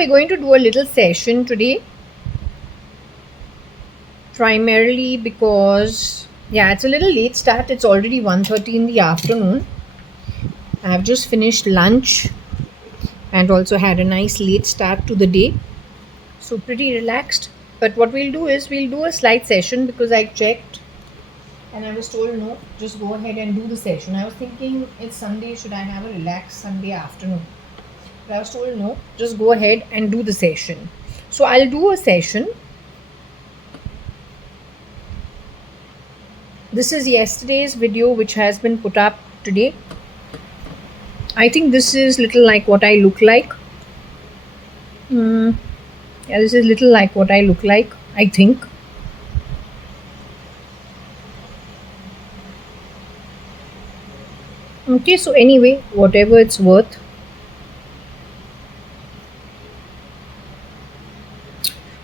we're going to do a little session today, primarily because, yeah, it's a little late start. It's already 1:30 in the afternoon. I've just finished lunch and also had a nice late start to the day. So, pretty relaxed. But what we'll do is we'll do a slight session because I checked and I was told no, just go ahead and do the session. I was thinking it's Sunday, should I have a relaxed Sunday afternoon? But I was told no, just go ahead and do the session. So, I'll do a session. This is yesterday's video which has been put up today. I think this is little like what I look like. Yeah, this is little like what I look like, I think. Okay, so anyway, whatever it's worth.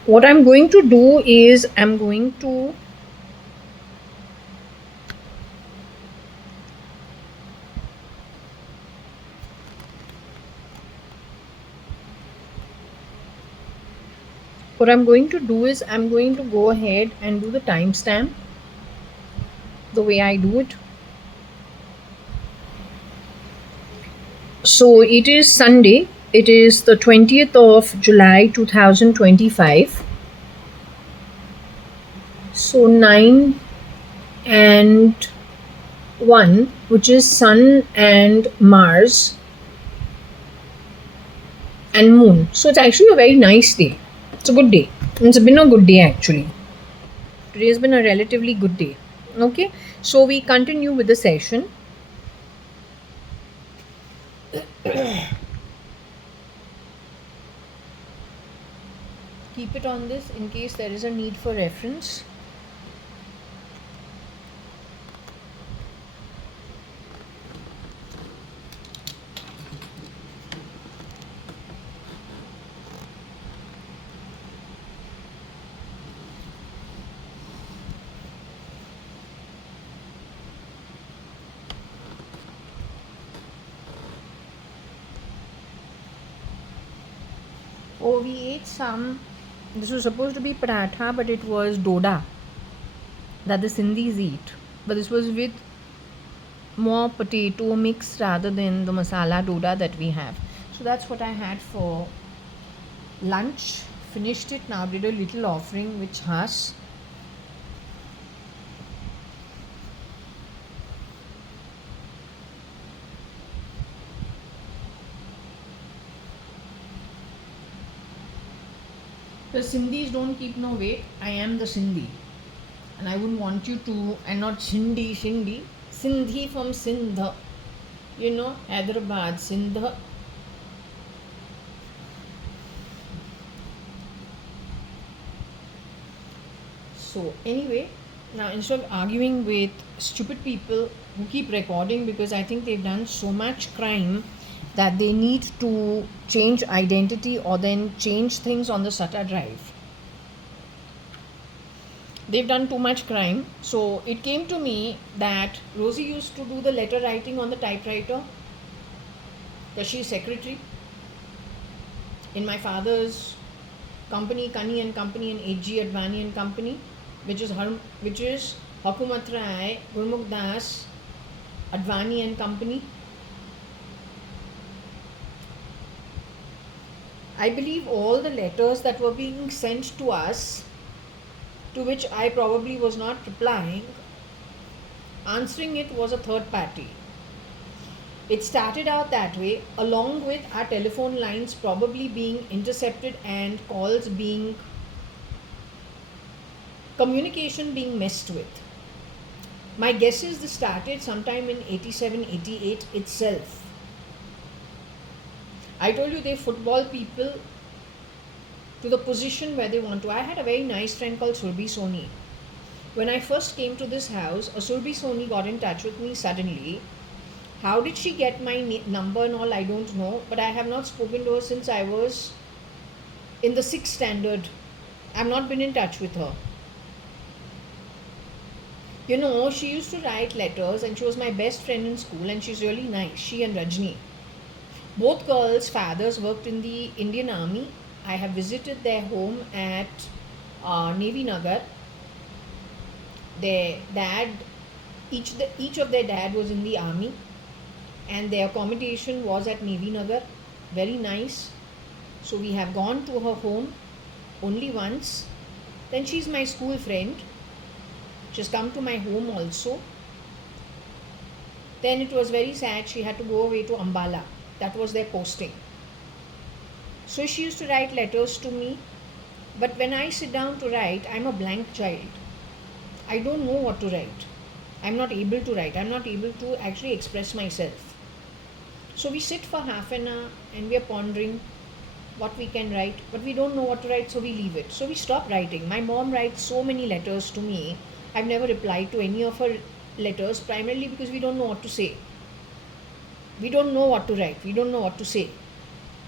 What I'm going to do is I'm going to what I'm going to do is I'm going to go ahead and do the timestamp the way I do it. So it is Sunday. It is the 20th of July 2025. So 9 and 1, which is Sun and Mars and Moon. So it's actually a very nice day. It's a good day. It's been a good day actually. Today has been a relatively good day. Okay, so we continue with the session. Keep it on this in case there is a need for reference. Oh, we ate some. This was supposed to be paratha, but it was doda that the Sindhis eat. But this was with more potato mix rather than the masala doda that we have. So that's what I had for lunch. Finished it now. Did a little offering with chas. The Sindhis don't keep no weight. I am the Sindhi. And I wouldn't want you to, and not Sindhi, Sindhi from Sindh. You know, Hyderabad, Sindh. So, anyway, now instead of arguing with stupid people who keep recording because I think they've done so much crime that they need to change identity or then change things on the SATA drive. They've done too much crime. So it came to me that Rosie used to do the letter writing on the typewriter because she's secretary in my father's company, Kani and Company, and JAYA.ADVANI and Company, which is Hukumat Rai, Gurmukh Das, Advani and Company. I believe all the letters that were being sent to us, to which I probably was not replying, answering it was a third party. It started out that way, along with our telephone lines probably being intercepted and communication being messed with. My guess is this started sometime in 87, 88 itself. I told you they football people to the position where they want to. I had a very nice friend called Surbi Soni. When I first came to this house, a Surbi Soni got in touch with me suddenly. How did she get my number and all, I don't know. But I have not spoken to her since I was in the 6th standard. I have not been in touch with her. You know, she used to write letters and she was my best friend in school and she's really nice. She and Rajni. Both girls' fathers worked in the Indian Army I have visited their home at Navy Nagar. Their dad, each of their dad was in the army, and their accommodation was at Navy Nagar. Very nice. So we have gone to her home only once. Then she's my school friend. She's come to my home also. Then it was very sad. She had to go away to Ambala. That was their posting. So she used to write letters to me. But when I sit down to write, I'm a blank child. I don't know what to write. I'm not able to write. I'm not able to actually express myself. So we sit for half an hour and we are pondering what we can write, but we don't know what to write, so we leave it. So we stop writing. My mom writes so many letters to me. I've never replied to any of her letters, primarily because we don't know what to say. We don't know what to write. We don't know what to say.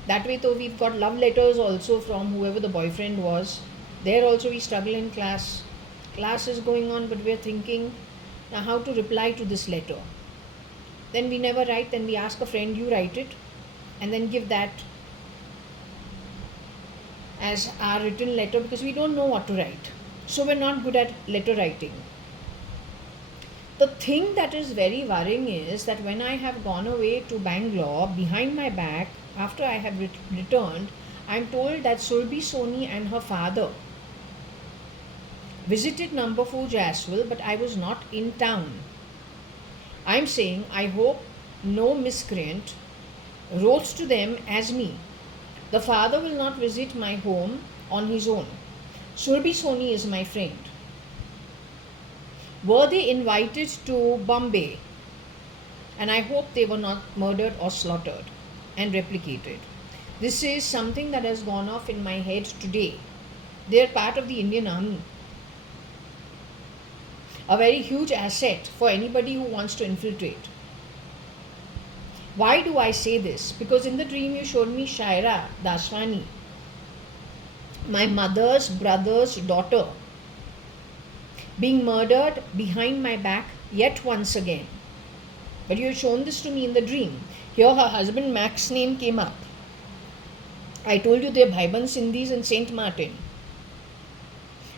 That way, though, we've got love letters also from whoever the boyfriend was. There also we struggle in class. Class is going on, but we're thinking now how to reply to this letter. Then we never write. Then we ask a friend, you write it, and then give that as our written letter, because we don't know what to write. So we're not good at letter writing. The thing that is very worrying is that when I have gone away to Bangalore, behind my back, after I have returned, I'm told that Surbi Soni and her father visited number 4 Jaswal, but I was not in town. I'm saying I hope no miscreant wrote to them as me. The father will not visit my home on his own. Surbi Soni is my friend. Were they invited to Bombay? And I hope they were not murdered or slaughtered and replicated. This is something that has gone off in my head today. They are part of the Indian Army. A very huge asset for anybody who wants to infiltrate. Why do I say this? Because in the dream you showed me JAYA.ADVANI, my mother's brother's daughter, being murdered behind my back yet once again. But you had shown this to me in the dream. Here her husband Max's name came up. I told you they're Bhaiban Sindhis in St. Martin.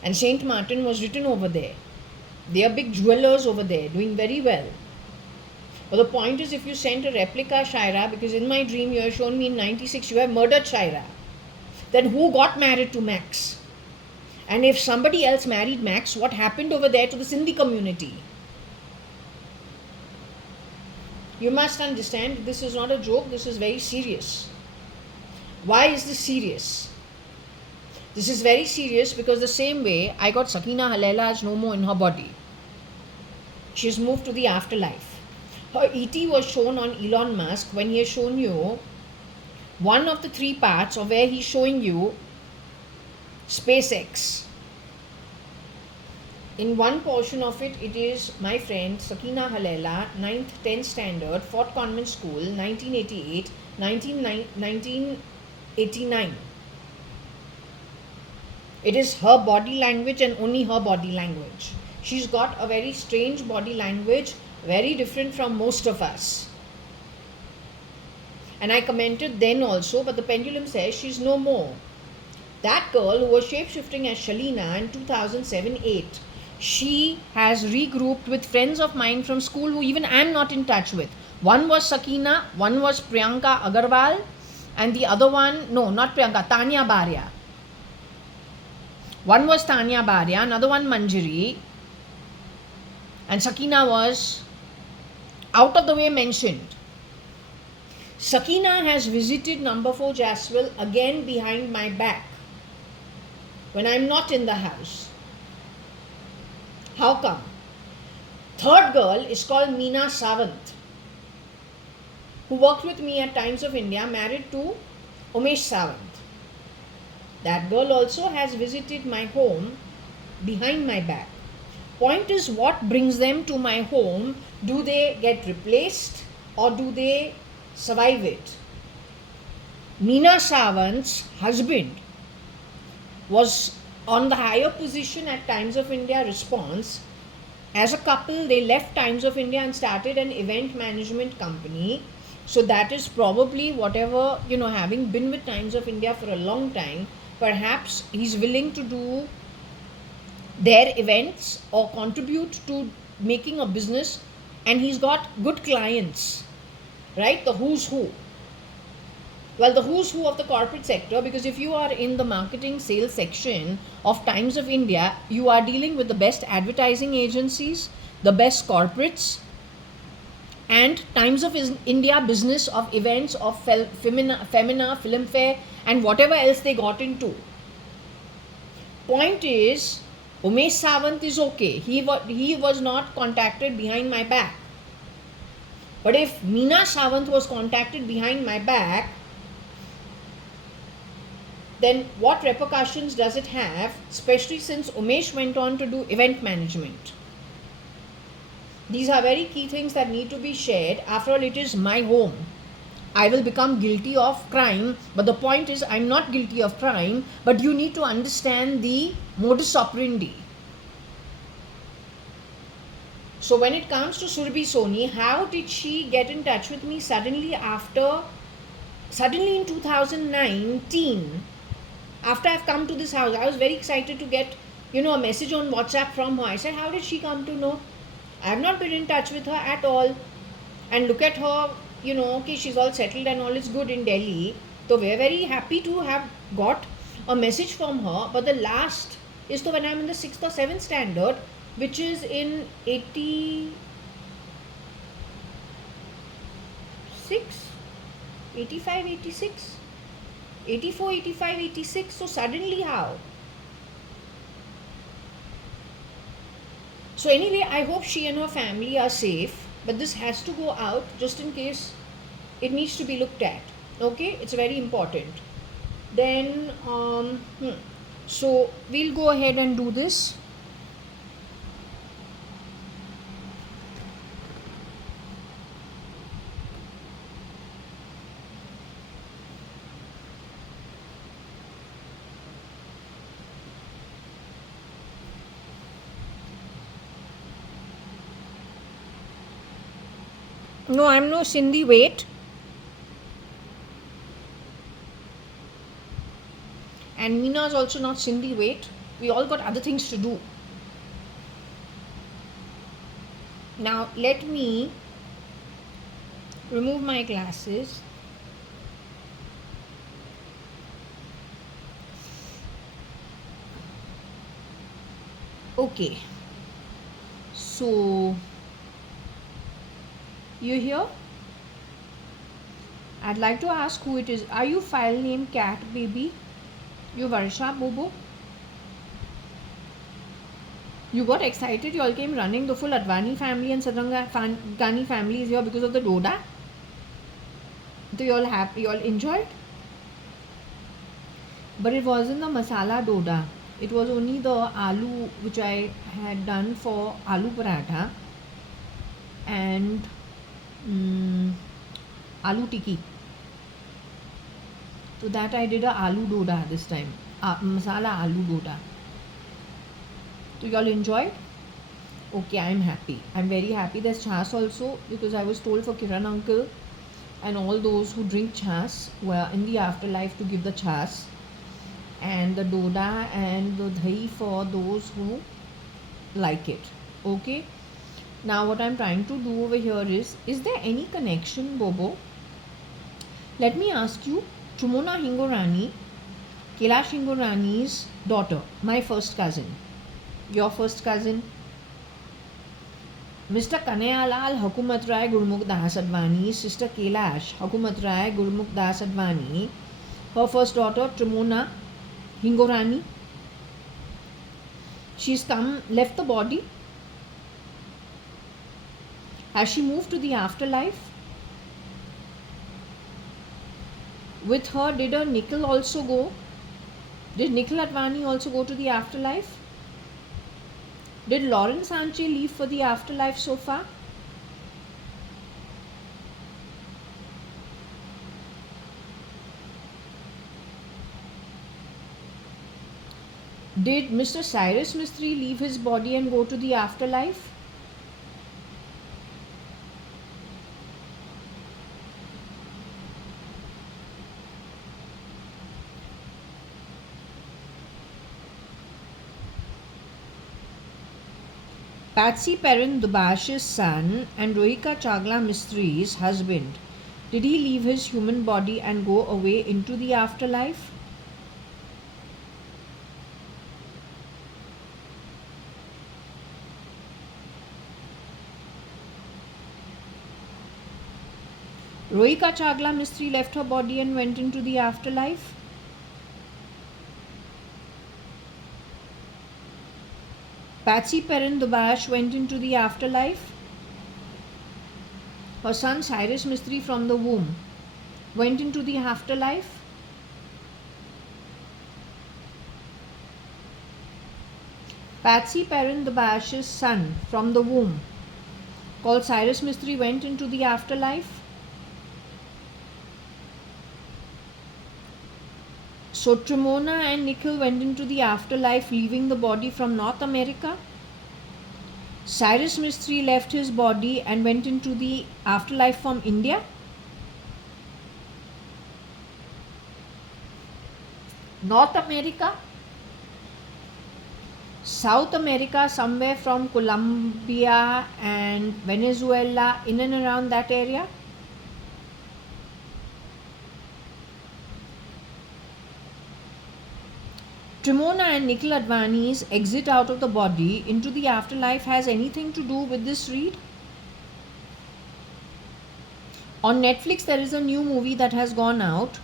And St. Martin was written over there. They are big jewelers over there, doing very well. But the point is, if you sent a replica Shaira, because in my dream you have shown me in 96 you have murdered Shaira, then who got married to Max? And if somebody else married Max, what happened over there to the Sindhi community? You must understand, this is not a joke, this is very serious. Why is this serious? This is very serious because the same way I got Sakina Halela has no more in her body. She has moved to the afterlife. Her ET was shown on Elon Musk when he has shown you one of the 3 parts of where he's showing you SpaceX. In one portion of it, it is my friend Sakina Halela, 9th, 10th standard, Fort Convent School, 1988, 1989. It is her body language and only her body language. She's got a very strange body language, very different from most of us. And I commented then also, but the pendulum says she's no more. That girl who was shape-shifting as Shalina in 2007-8, she has regrouped with friends of mine from school who even I am not in touch with. One was Sakina, one was Priyanka Agarwal, and the other one, no, not Priyanka, Tanya Baria. One was Tanya Baria, another one Manjari, and Sakina was out of the way mentioned. Sakina has visited number 4 Jaswal again behind my back when I'm not in the house. How come? Third girl is called Meena Sawant, who worked with me at Times of India, married to Umesh Sawant. That girl also has visited my home behind my back. Point is, what brings them to my home? Do they get replaced or do they survive it? Meena Sawant's husband was on the higher position at Times of India Response. As a couple, they left Times of India and started an event management company. So that is probably whatever, having been with Times of India for a long time, perhaps he's willing to do their events or contribute to making a business, and he's got good clients, right? The who's who. Well, the who's who of the corporate sector, because if you are in the marketing sales section of Times of India, you are dealing with the best advertising agencies, the best corporates, and Times of India business of events of Femina, Filmfare, and whatever else they got into. Point is, Umesh Sawant is okay. He was not contacted behind my back. But if Meena Sawant was contacted behind my back, then what repercussions does it have, especially since Umesh went on to do event management? These are very key things that need to be shared. After all, it is my home. I will become guilty of crime, but the point is, I'm not guilty of crime, but you need to understand the modus operandi. So when it comes to Surbhi Soni, how did she get in touch with me suddenly in 2019, after I've come to this house? I was very excited to get, a message on WhatsApp from her. I said, how did she come to know? I have not been in touch with her at all. And look at her, okay, she's all settled and all is good in Delhi. So we're very happy to have got a message from her. But the last is when I'm in the 6th or 7th standard, which is in 86, 85, 86, 84, 85, 86. So suddenly how? So anyway, I hope she and her family are safe, but this has to go out just in case it needs to be looked at. Okay, it's very important. Then, so we'll go ahead and do this. No, I'm no Sindhi. Wait. And Meena is also not Sindhi. Wait. We all got other things to do. Now, let me remove my glasses. Okay. So, you here? I'd like to ask who it is. Are you file name Cat Baby? You Varsha Bobo? You got excited, you all came running. The full Advani family and Sadrangani family is here because of the Doda. So you all happy, you all enjoyed? But it wasn't the masala Doda. It was only the aloo which I had done for aloo paratha and aloo tikki. So that I did a aloo doda this time. Masala aloo doda. So you all enjoyed? Okay, I'm happy. I'm very happy. There's chas also, because I was told for Kiran uncle and all those who drink chas were in the afterlife to give the chas, and the doda and the dahi for those who like it. Okay. Now what I'm trying to do over here is there any connection, Bobo? Let me ask you, Trumona Hingorani, Kailash Hingorani's daughter, my first cousin, your first cousin, Mr. Kanayalal Hukumat Rai Gurmukh Das Advani, sister Kailash Hukumat Rai Gurmukh Das Advani, her first daughter Trumona Hingorani, she's left the body. Has she moved to the afterlife? With her, did her Nikhil also go? Did Nikhil Advani also go to the afterlife? Did Lauren Sanchez leave for the afterlife so far? Did Mr. Cyrus Mistry leave his body and go to the afterlife? Patsy Perrin Dubash's son and Rohika Chagla Mistri's husband. Did he leave his human body and go away into the afterlife? Rohika Chagla Mistri left her body and went into the afterlife. Patsy Perrin Dubash went into the afterlife. Her son Cyrus Mistri from the womb went into the afterlife. Patsy Perrin Dubash's son from the womb called Cyrus Mistri went into the afterlife. So Trimona and Nikhil went into the afterlife, leaving the body from North America. Cyrus Mistri left his body and went into the afterlife from India. North America, South America, somewhere from Colombia and Venezuela, in and around that area. Trimona and Nikhil Advani's exit out of the body into the afterlife has anything to do with this read? On Netflix, there is a new movie that has gone out.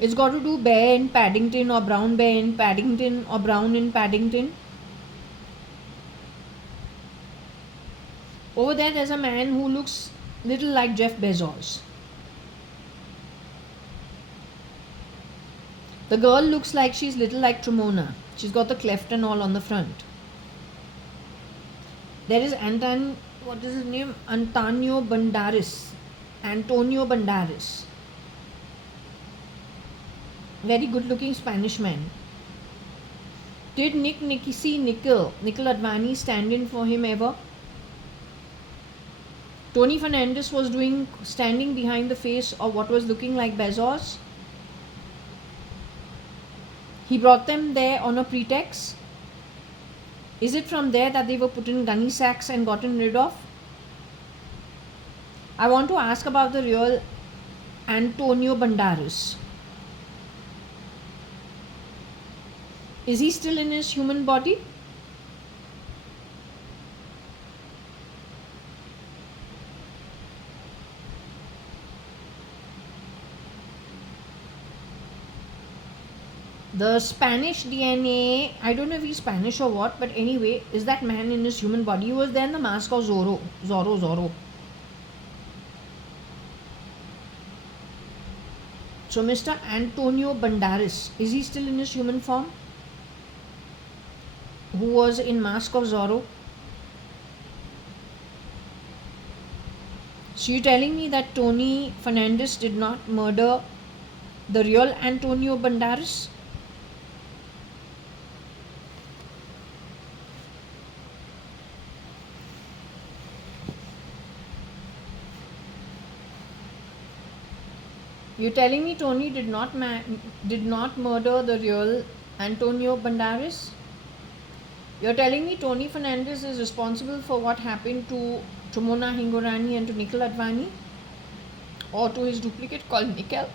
It's got to do bear in Paddington or brown bear in Paddington or brown in Paddington. Over there's a man who looks little like Jeff Bezos. The girl looks like she's little like Trimona. She's got the cleft and all on the front. There is what is his name? Antonio Banderas. Very good looking Spanish man. Did Nikhil Advani stand in for him ever? Tony Fernandez was standing behind the face of what was looking like Bezos. He brought them there on a pretext. Is it from there that they were put in gunny sacks and gotten rid of? I want to ask about the real Antonio Banderas. Is he still in his human body? The Spanish DNA, I don't know if he's Spanish or what, but anyway, is that man in his human body? He was there in the mask of Zorro. So Mr. Antonio Banderas, is he still in his human form? Who was in Mask of Zorro? So you're telling me that Tony Fernandez did not murder the real Antonio Banderas? You're telling me Tony did not murder the real Antonio Banderas? You're telling me Tony Fernandez is responsible for what happened to Trimona Hingorani and to Nikhil Advani? Or to his duplicate called Nikhil?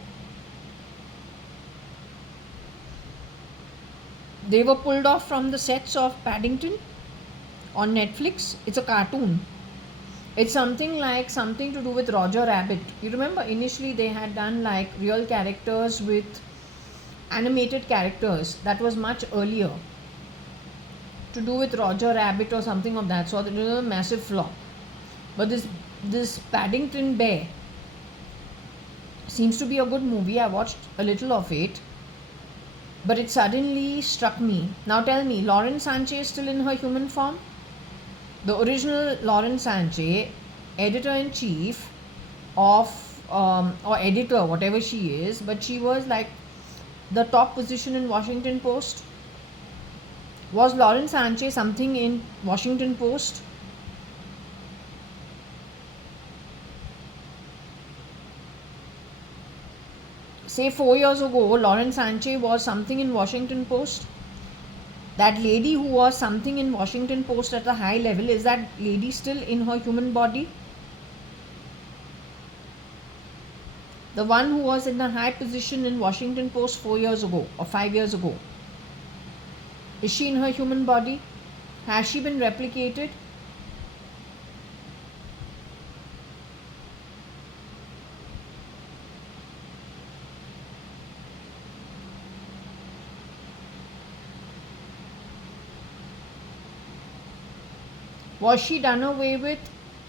They were pulled off from the sets of Paddington on Netflix. It's a cartoon. It's something to do with Roger Rabbit. You remember initially they had done like real characters with animated characters. That was much earlier. To do with Roger Rabbit or something of that sort. It was a massive flop. But this Paddington Bear seems to be a good movie. I watched a little of it. But it suddenly struck me. Now tell me, Lauren Sanchez is still in her human form? The original Lauren Sanchez, editor-in-chief of, or editor, whatever she is, but she was like the top position in Washington Post. Was Lauren Sanchez something in Washington Post? Say 4 years ago, Lauren Sanchez was something in Washington Post. That lady who was something in Washington Post at a high level, is that lady still in her human body? The one who was in a high position in Washington Post 4 years ago or 5 years ago, is she in her human body? Has she been replicated? Was she done away with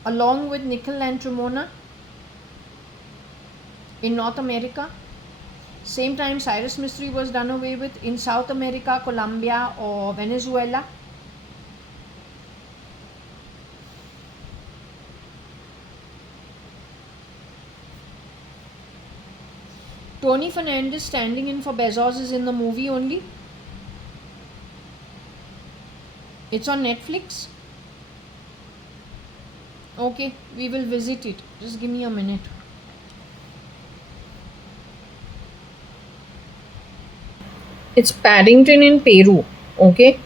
along with Nickel and Tremona in North America? Same time Cyrus Mystery was done away with in South America, Colombia or Venezuela? Tony Fernandez standing in for Bezos is in the movie only? It's on Netflix? Okay, we will visit it. Just give me a minute. It's Paddington in Peru. Okay?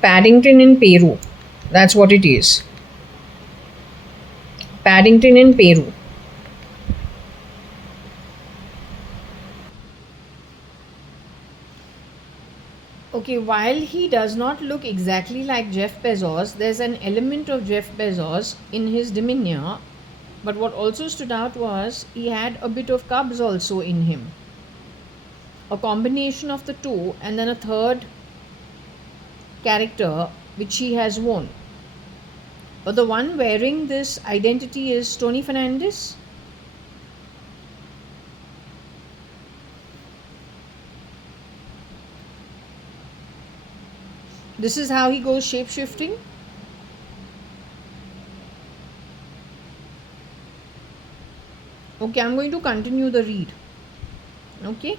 Paddington in Peru. That's what it is. Paddington in Peru. Okay, while he does not look exactly like Jeff Bezos, there's an element of Jeff Bezos in his demeanor. But what also stood out was he had a bit of Cubs also in him. A combination of the two, and then a third character which he has worn. But the one wearing this identity is Tony Fernandez. This is how he goes shape shifting. Okay, I'm going to continue the read. Okay.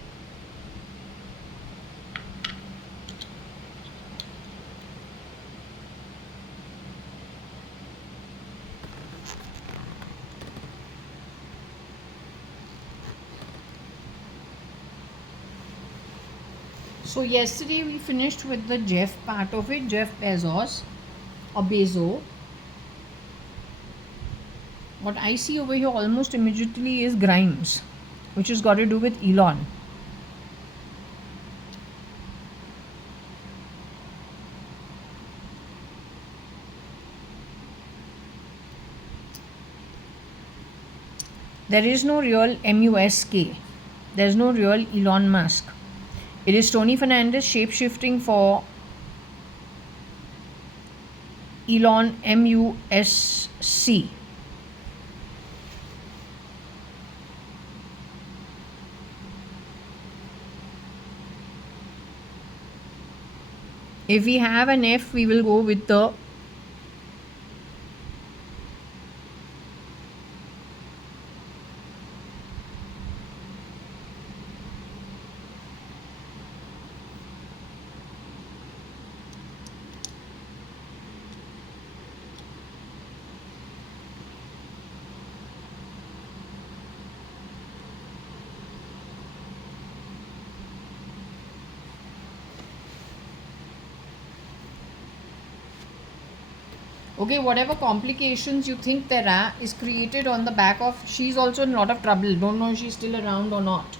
So yesterday we finished with the Jeff part of it, Jeff Bezos or Bezo. What I see over here almost immediately is Grimes, which has got to do with Elon. There is no real MUSK. There's no real Elon Musk. It is Tony Fernandez shape-shifting for Elon MUSC. If we have an F, we will go with the okay, whatever complications you think there are is created on the back of, she's also in a lot of trouble. Don't know if she's still around or not.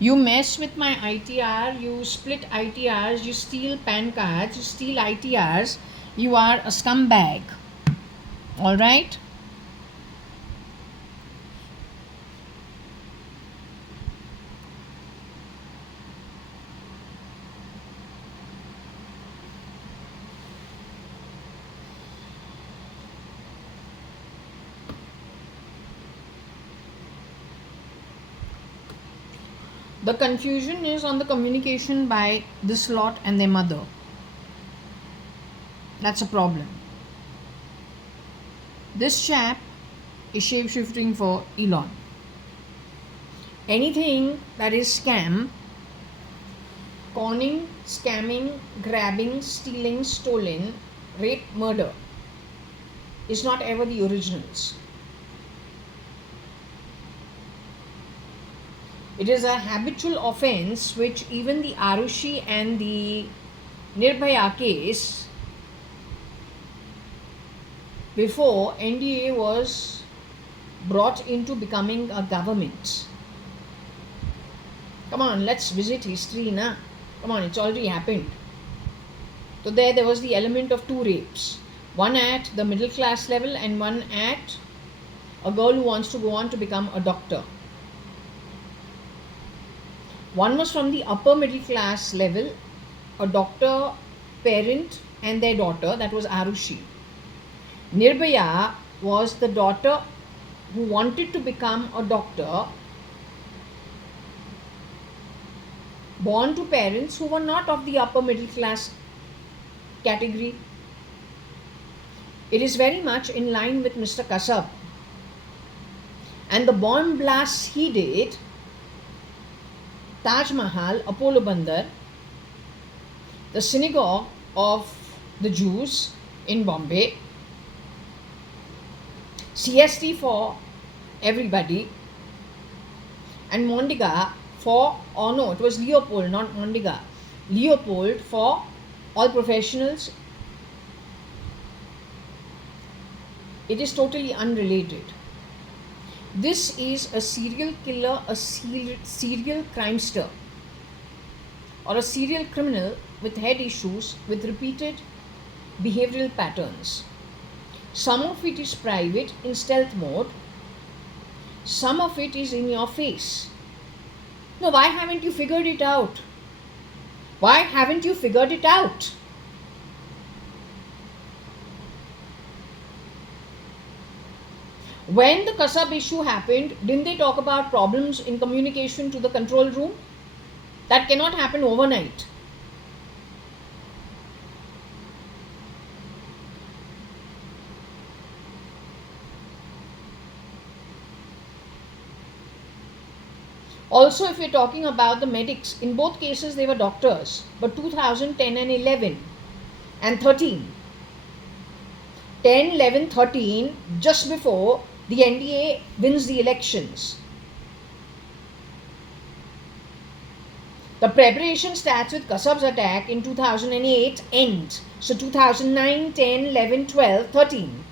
You mess with my ITR, you split ITRs, you steal PAN cards, you steal ITRs, you are a scumbag. Alright? The confusion is on the communication by this lot and their mother. That's a problem. This chap is shape-shifting for Elon. anything that is scam, conning, scamming, grabbing, stealing, stolen, rape, murder is not ever the originals. It is a habitual offense which even the Arushi and the Nirbhaya case, before NDA was brought into becoming a government. Come on, let's visit history, na? Come on, it's already happened. So there was the element of two rapes. One at the middle class level and one at a girl who wants to go on to become a doctor. One was from the upper middle class level, a doctor parent and their daughter, that was Arushi. Nirbhaya was the daughter who wanted to become a doctor, born to parents who were not of the upper middle class category. It is very much in line with Mr. Kasab. And the bomb blasts he did, Taj Mahal, Apollo Bandar, the synagogue of the Jews in Bombay, CST for everybody, and Mondiga for, oh no, it was Leopold, not Mondiga. Leopold for all professionals. It is totally unrelated. This is a serial killer, a serial crimester, or a serial criminal with head issues with repeated behavioral patterns. Some of it is private in stealth mode, some of it is in your face. No, why haven't you figured it out? Why haven't you figured it out? When the Kasab issue happened, didn't they talk about problems in communication to the control room? That cannot happen overnight. Also, if you're talking about the medics, in both cases they were doctors, but 2010 and 11 and 13. 10, 11, 13, just before the NDA wins the elections. The preparation starts with Kasab's attack in 2008 ends. So 2009, 10, 11, 12, 13.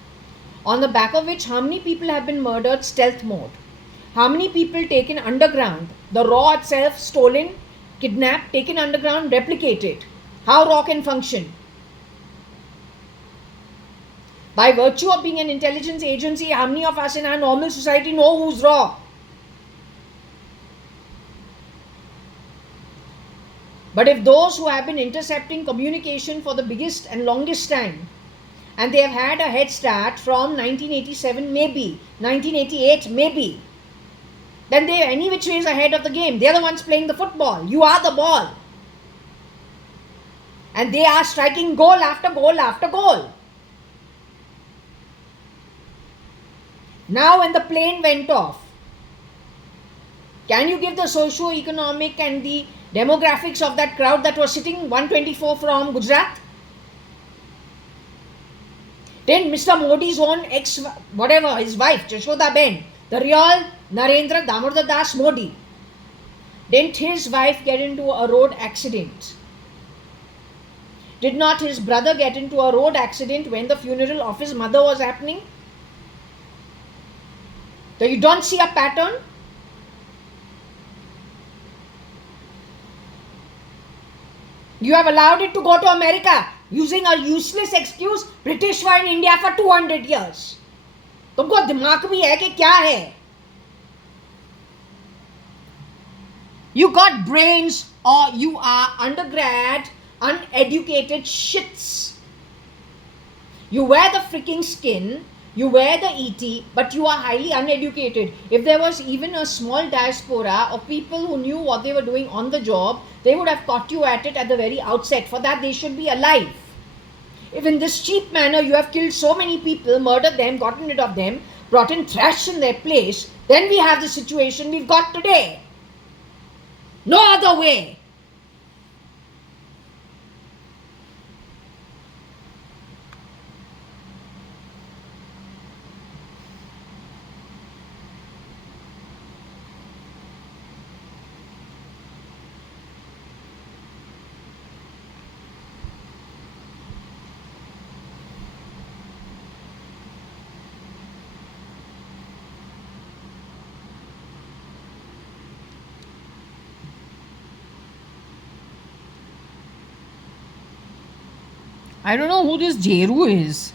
On the back of which how many people have been murdered stealth mode? How many people taken underground? The raw itself stolen, kidnapped, taken underground, replicated. How raw can function? By virtue of being an intelligence agency, how many of us in our normal society know who's raw? But if those who have been intercepting communication for the biggest and longest time, and they have had a head start from 1987 maybe, 1988 maybe, then they are any which ways ahead of the game. They are the ones playing the football. You are the ball. And they are striking goal after goal after goal. Now when the plane went off, can you give the socio-economic and the demographics of that crowd that was sitting 124 from Gujarat? Then Mr. Modi's own whatever, his wife, Jashoda Ben, the real Narendra Damodar Das Modi, didn't his wife get into a road accident? Did not his brother get into a road accident when the funeral of his mother was happening? So you don't see a pattern? You have allowed it to go to America using a useless excuse. British were in India for 200 years. तुमको दिमाग भी है कि क्या है? You got brains or you are undergrad, uneducated shits. You wear the freaking skin, you wear the ET, but you are highly uneducated. If there was even a small diaspora of people who knew what they were doing on the job, they would have caught you at it at the very outset. For that, they should be alive. If in this cheap manner you have killed so many people, murdered them, gotten rid of them, brought in trash in their place, then we have the situation we've got today. No other way. I don't know who this Jeru is.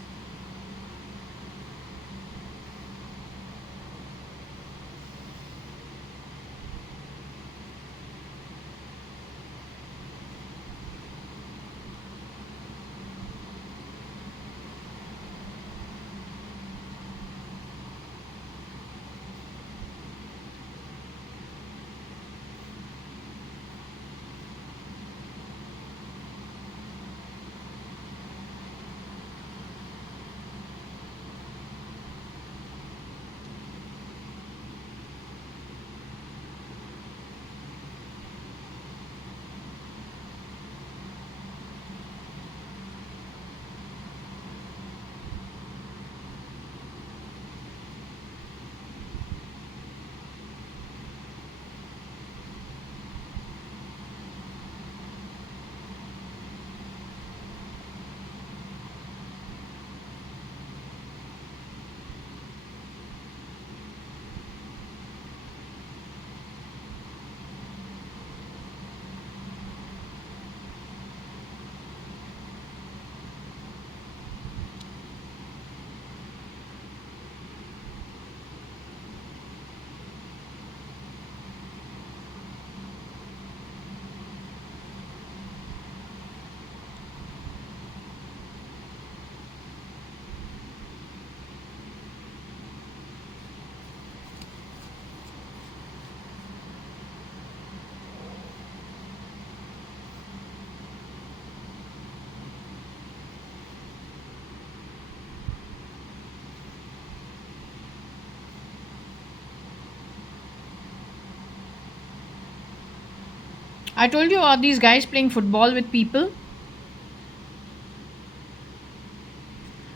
I told you, are these guys playing football with people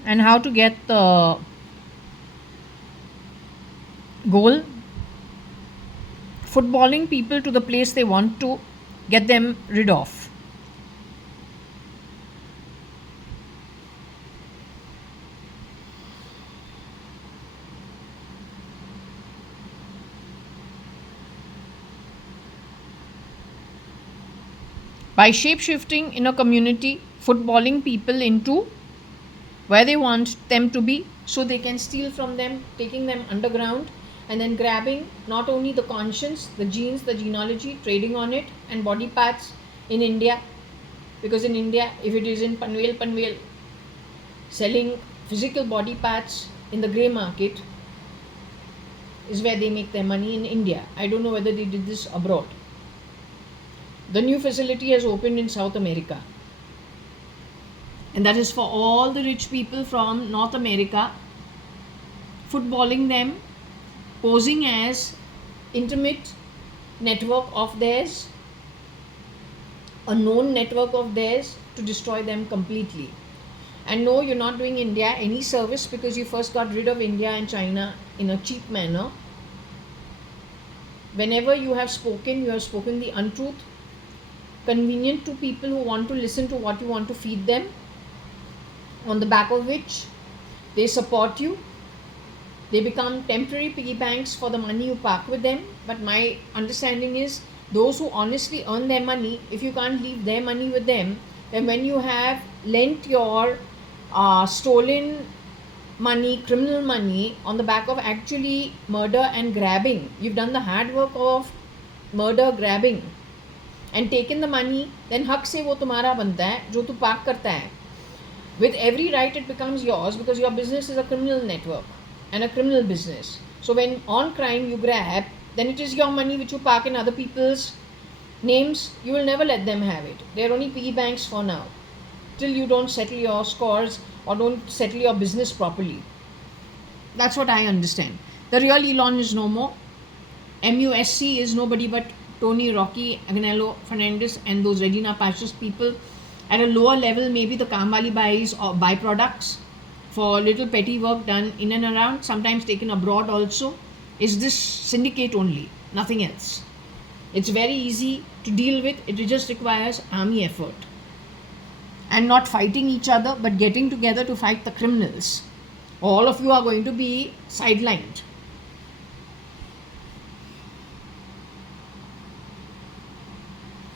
and how to get the goal? Footballing people to the place they want to get them rid of. By shape shifting in a community, footballing people into where they want them to be so they can steal from them, taking them underground, and then grabbing not only the conscience, the genes, the genealogy, trading on it, and body parts in India. Because in India, if it is in Panvel, selling physical body parts in the grey market is where they make their money in India. I don't know whether they did this abroad. The new facility has opened in South America, and that is for all the rich people from North America, footballing them, posing as intimate network of theirs, a known network of theirs, to destroy them completely. And no, you're not doing India any service because you first got rid of India and China in a cheap manner. Whenever you have spoken the untruth, convenient to people who want to listen to what you want to feed them, on the back of which they support you. They become temporary piggy banks for the money you park with them. But my understanding is those who honestly earn their money, if you can't leave their money with them, then when you have lent your stolen money, criminal money, on the back of actually murder and grabbing, you've done the hard work of murder, grabbing, and taken the money, then हक से वो तुम्हारा बनता है जो तू पाक करता है. With every right it becomes yours because your business is a criminal network and a criminal business. So when on crime you grab, then it is your money which you park in other people's names. You will never let them have it. They are only piggy banks for now, till you don't settle your scores or don't settle your business properly. That's what I understand. The real Elon is no more. MUSC is nobody but Tony, Rocky, Agnello, Fernandez, and those Regina Pacis people. At a lower level, maybe the Kamali buys or byproducts for little petty work done in and around, sometimes taken abroad also. Is this syndicate only, nothing else. It's very easy to deal with, it just requires army effort. And not fighting each other, but getting together to fight the criminals. All of you are going to be sidelined.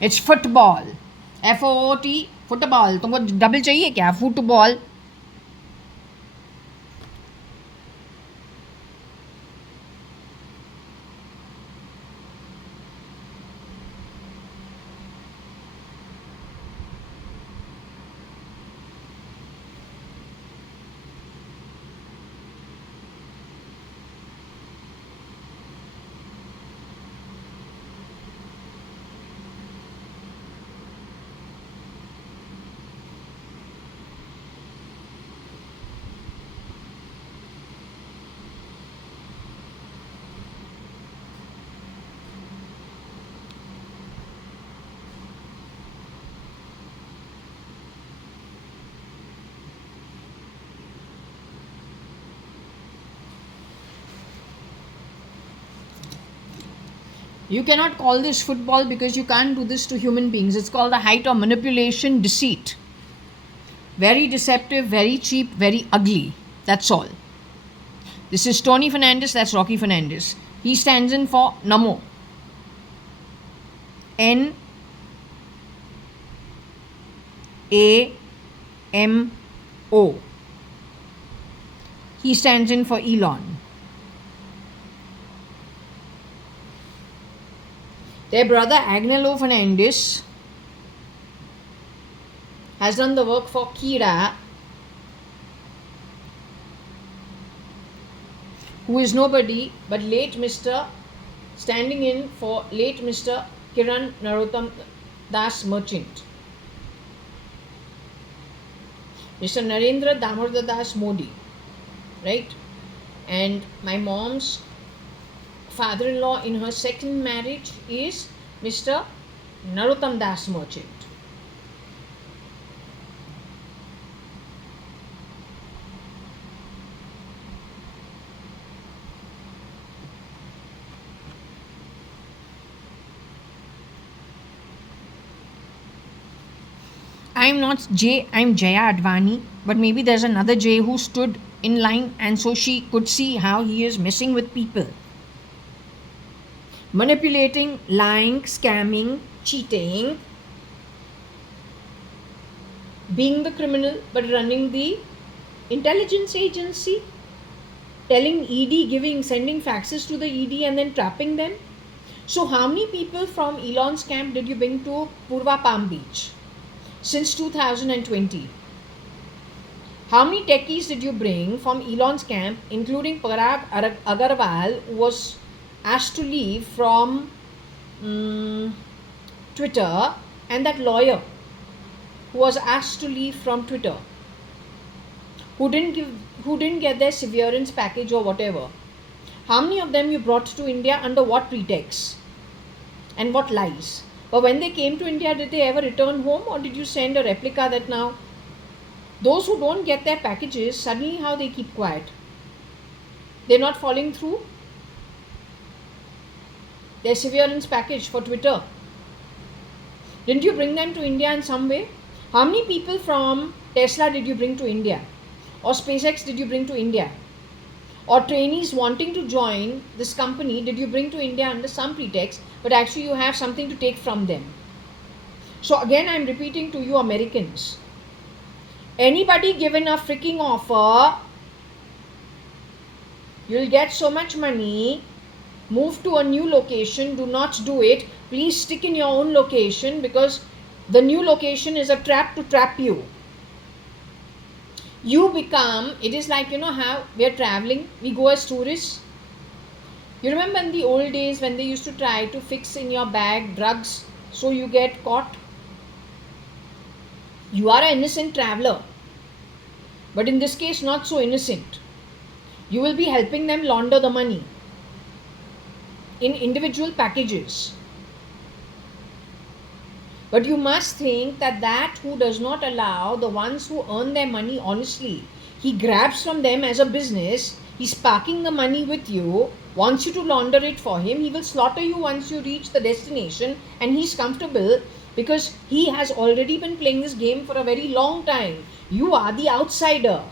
It's football. FOOT, football. तुमको double चाहिए क्या? Football. You cannot call this football because you can't do this to human beings. It's called the height of manipulation, deceit. Very deceptive, very cheap, very ugly. That's all. This is Tony Fernandez, that's Rocky Fernandez. He stands in for Namo. NAMO. He stands in for Elon. Their brother Agnello Fernandez has done the work for Kira, who is nobody but late Mr. standing in for late Mr. Kiran Narottam Das Merchant. Mr. Narendra Damodar Das Modi, right? And my mom's father-in-law in her second marriage is Mr. Narottam Das Merchant. I'm not Jay, I'm JAYA.ADVANI, but maybe there's another Jay who stood in line and so she could see how he is messing with people. Manipulating, lying, scamming, cheating, being the criminal but running the intelligence agency, telling ED, sending faxes to the ED and then trapping them. So how many people from Elon's camp did you bring to Purva Palm Beach since 2020? How many techies did you bring from Elon's camp, including Parag Agarwal, who was asked to leave from Twitter, and that lawyer who was asked to leave from Twitter, who didn't get their severance package or whatever? How many of them you brought to India under what pretext and what lies? But when they came to India, did they ever return home, or did you send a replica that now those who don't get their packages, suddenly how they keep quiet? They're not following through their severance package for Twitter. Didn't you bring them to India in some way? How many people from Tesla did you bring to India? Or SpaceX did you bring to India? Or trainees wanting to join this company did you bring to India under some pretext, but actually you have something to take from them? So again, I'm repeating to you Americans, anybody given a freaking offer, you'll get so much money, move to a new location, do not do it. Please stick in your own location, because the new location is a trap to trap you. You become, it is like, how we are traveling, we go as tourists. You remember in the old days when they used to try to fix in your bag drugs so you get caught? You are an innocent traveler, but in this case not so innocent. You will be helping them launder the money in individual packages. But you must think that who does not allow the ones who earn their money honestly, he grabs from them as a business, he's parking the money with you, wants you to launder it for him, he will slaughter you once you reach the destination, and he's comfortable because he has already been playing this game for a very long time. You are the outsider.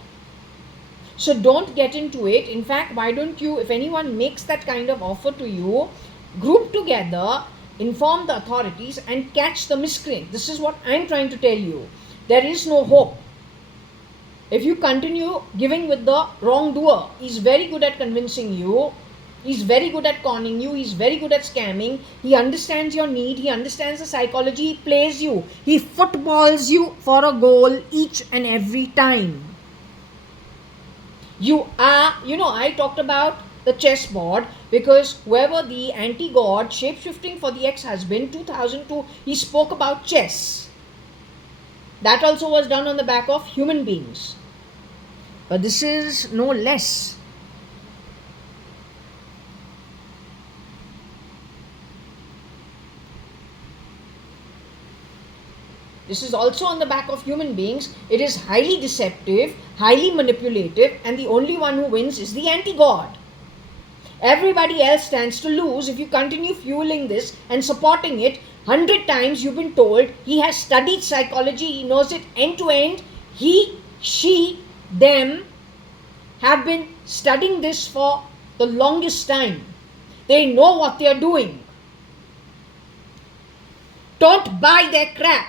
So don't get into it. In fact, why don't you, if anyone makes that kind of offer to you, group together, inform the authorities and catch the miscreant. This is what I'm trying to tell you. There is no hope. If you continue giving with the wrongdoer, he's very good at convincing you. He's very good at conning you. He's very good at scamming. He understands your need. He understands the psychology. He plays you. He footballs you for a goal each and every time. You are, I talked about the chessboard because whoever the anti-god shapeshifting for the ex-husband 2002, he spoke about chess. That also was done on the back of human beings. But this is no less. This is also on the back of human beings. It is highly deceptive, highly manipulative, and the only one who wins is the anti-god. Everybody else stands to lose if you continue fueling this and supporting it. 100 times you've been told he has studied psychology, he knows it end to end. He, she, them have been studying this for the longest time. They know what they are doing. Don't buy their crap.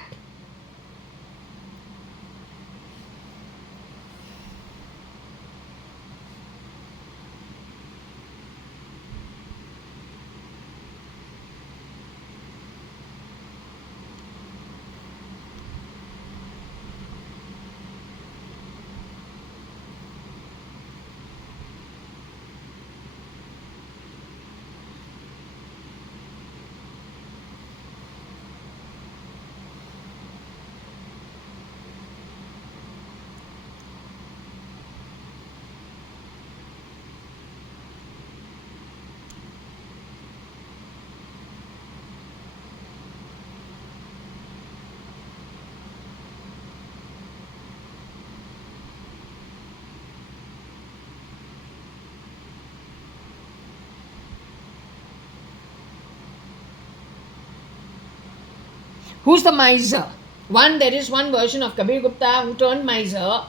Who's the miser? There is one version of Kabir Gupta who turned miser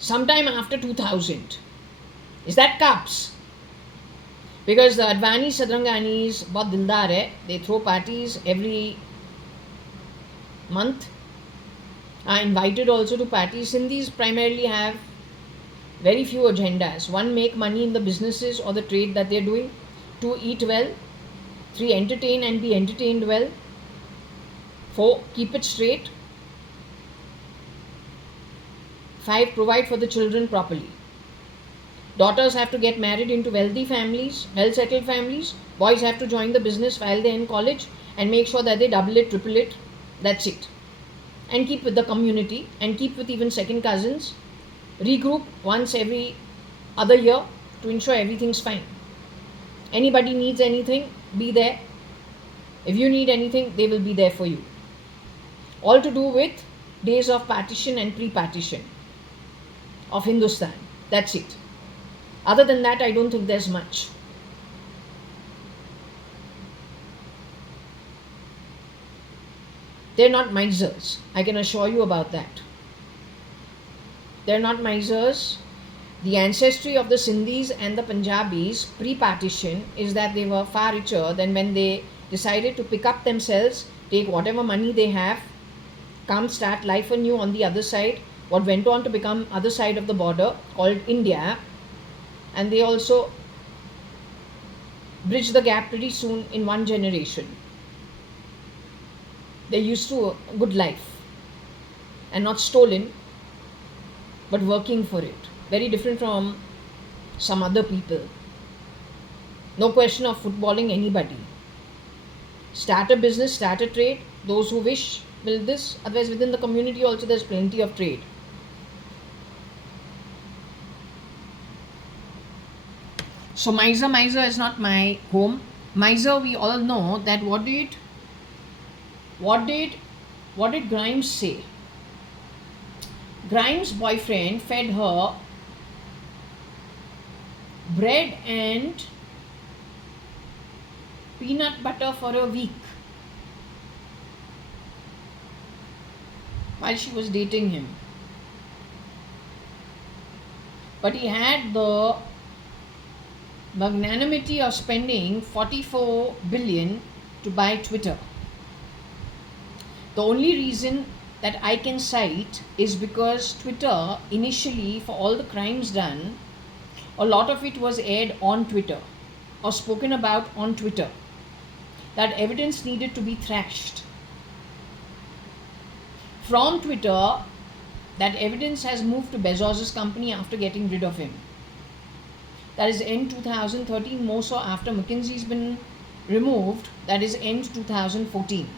sometime after 2000. Is that Cups? Because the Advani Sadranganis bahut dildar hai. They throw parties every month. Are invited also to parties. Sindhis primarily have very few agendas. 1, make money in the businesses or the trade that they're doing. 2, eat well. 3, entertain and be entertained well. 4, keep it straight. 5, provide for the children properly. Daughters have to get married into wealthy families, well-settled families. Boys have to join the business while they're in college and make sure that they double it, triple it. That's it. And keep with the community and keep with even second cousins. Regroup once every other year to ensure everything's fine. Anybody needs anything, be there. If you need anything, they will be there for you. All to do with days of partition and pre-partition of Hindustan. That's it. Other than that, I don't think there's much. They're not misers. I can assure you about that. They're not misers. The ancestry of the Sindhis and the Punjabis pre-partition is that they were far richer than when they decided to pick up themselves, take whatever money they have, come start life anew on the other side, what went on to become other side of the border called India, and they also bridged the gap pretty soon in one generation. They're used to a good life and not stolen but working for it. Very different from some other people. No question of footballing anybody. Start a business, start a trade. Those who wish will this. Otherwise, within the community also there's plenty of trade. So miser is not my home. Miser, we all know that what did what did Grimes say? Grimes' boyfriend fed her bread and peanut butter for a week while she was dating him. But he had the magnanimity of spending 44 billion to buy Twitter. The only reason that I can cite is because Twitter, initially, for all the crimes done, a lot of it was aired on Twitter or spoken about on Twitter. That evidence needed to be thrashed. From Twitter, that evidence has moved to Bezos's company after getting rid of him. That is end 2013, more so after McKinsey's been removed, that is end 2014.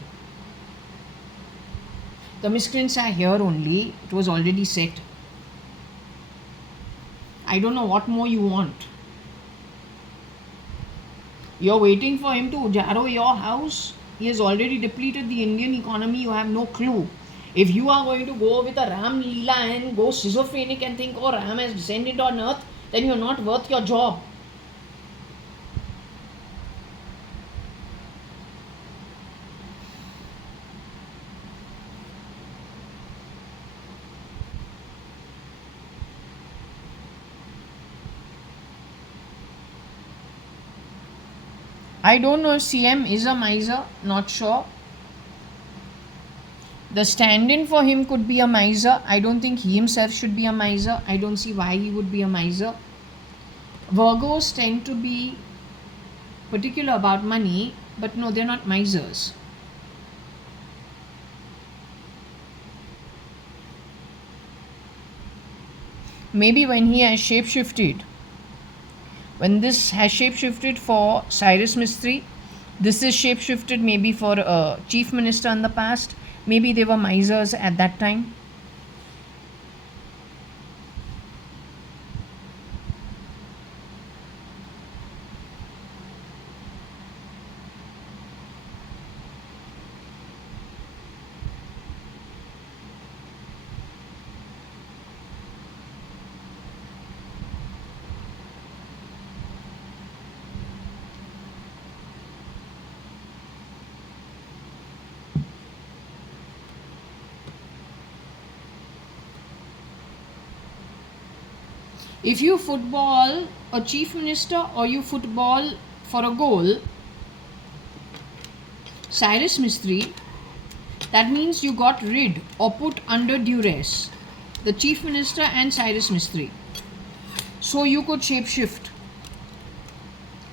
The miscreants are here only, it was already set. I don't know what more you want. You're waiting for him to ujaro your house. He has already depleted the Indian economy, you have no clue. If you are going to go with a Ram Leela and go schizophrenic and think, oh, Ram has descended on earth, then you're not worth your job. I don't know if CM is a miser, not sure. The stand-in for him could be a miser. I don't think he himself should be a miser. I don't see why he would be a miser. Virgos tend to be particular about money, but no, they're not misers. Maybe when he has shapeshifted, when this has shapeshifted for Cyrus Mistry, this is shapeshifted maybe for a chief minister in the past. Maybe they were misers at that time. If you football a chief minister or you football for a goal, Cyrus Mistry, that means you got rid or put under duress the chief minister and Cyrus Mistry. So you could shapeshift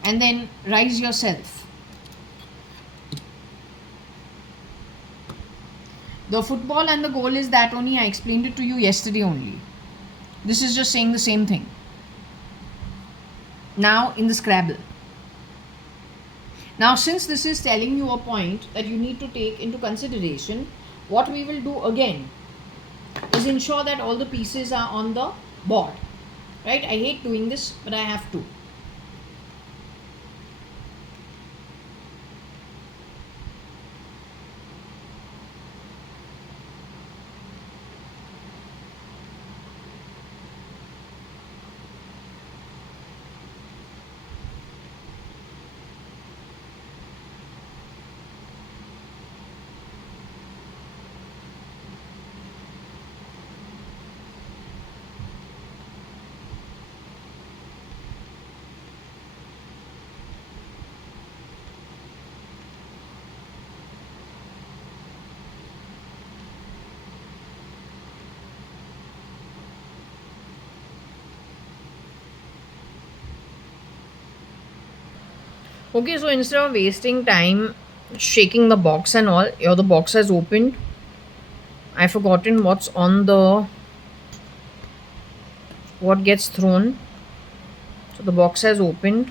and then rise yourself. The football and the goal is that only. I explained it to you yesterday only. This is just saying the same thing. Now in the Scrabble. Now since this is telling you a point that you need to take into consideration, what we will do again is ensure that all the pieces are on the board. Right? I hate doing this, but I have to. Okay, so instead of wasting time shaking the box and all, the box has opened. I've forgotten what's on what gets thrown. So the box has opened.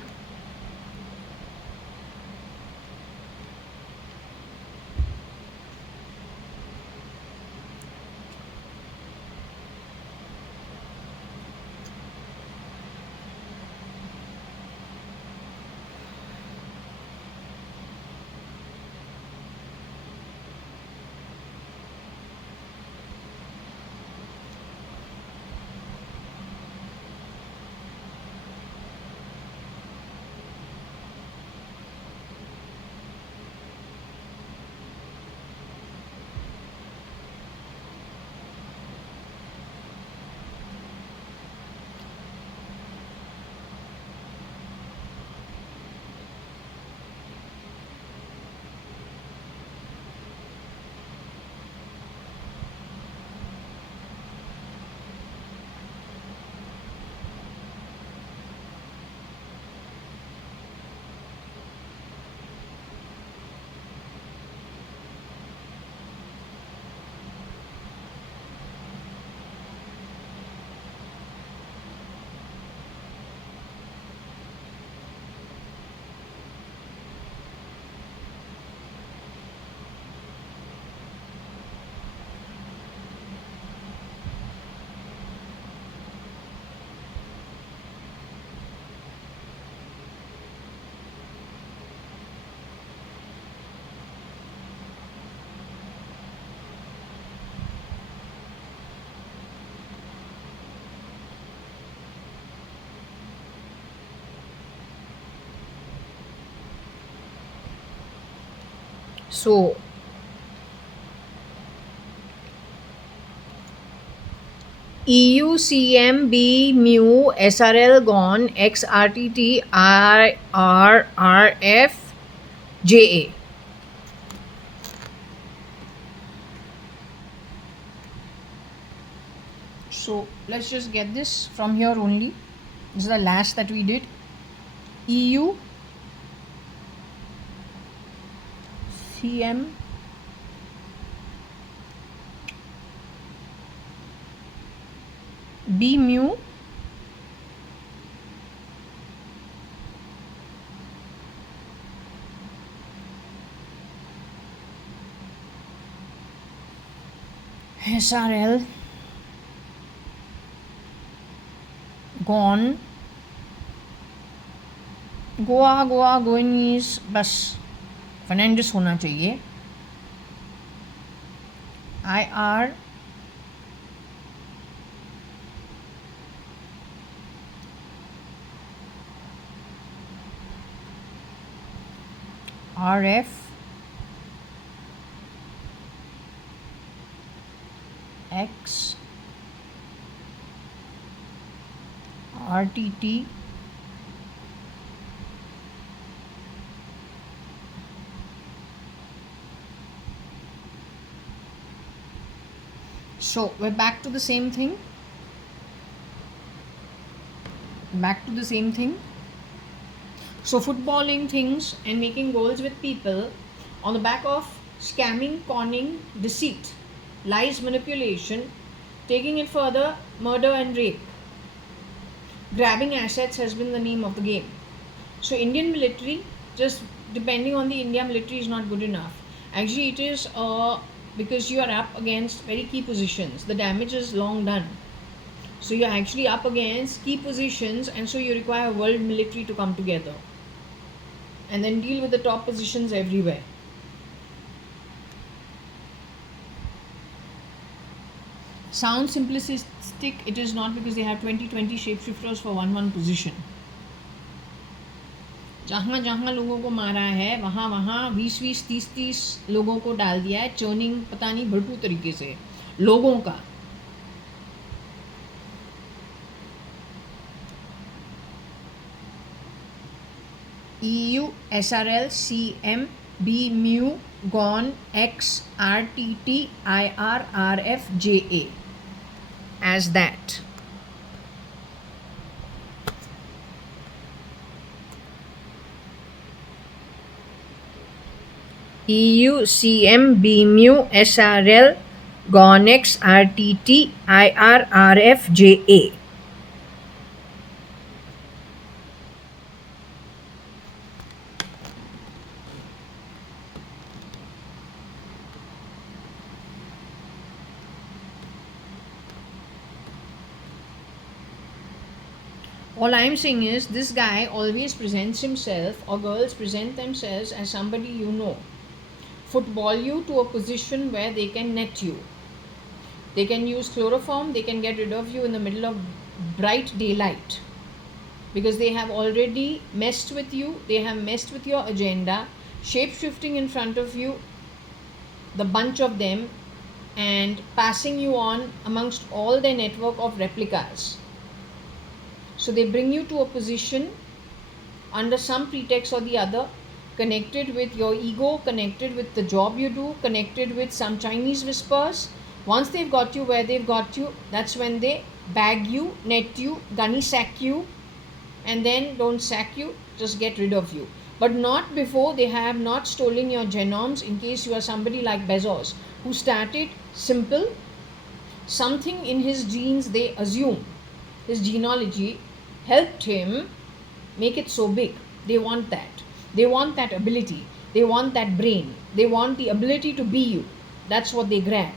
So EUCM mu SRL gone XRTT IRRF JA. So let's just get this from here only. This is the last that we did. EU CM B mu SRL gone Goa Goanese बस फर्नांडिस होना चाहिए IR RF X RTT So we're back to the same thing. So footballing things and making goals with people on the back of scamming, conning, deceit, lies, manipulation, taking it further, murder and rape. Grabbing assets has been the name of the game. So Indian military, just depending on the India military, is not good enough. Actually, it is because you are up against very key positions. The damage is long done. So you're actually up against key positions, and so you require a world military to come together and then deal with the top positions everywhere. Sounds simplistic, it is not, because they have 20 shapeshifters for one position. जहाँ जहाँ लोगों को मारा है वहाँ वहाँ 20 30 लोगों को डाल दिया है, चर्निंग पता नहीं भरपूर तरीके से लोगों का. EU SRL CM B mu gone X RTT IRRF JA as that. EU CM B mu SRL gone X RTT IRRF JA. All I am saying is this guy always presents himself, or girls present themselves as somebody you know. Football you to a position where they can net you. They can use chloroform, they can get rid of you in the middle of bright daylight. Because they have already messed with you, they have messed with your agenda, shape-shifting in front of you, the bunch of them, and passing you on amongst all their network of replicas. So they bring you to a position under some pretext or the other, connected with your ego, connected with the job you do, connected with some Chinese whispers. Once they've got you where they've got you, that's when they bag you, net you, gunny sack you, and then don't sack you, just get rid of you. But not before they have not stolen your genomes, in case you are somebody like Bezos, who started simple. Something in his genes, they assume, his genealogy helped him make it so big. They want that. They want that ability. They want that brain. They want the ability to be you. That's what they grab.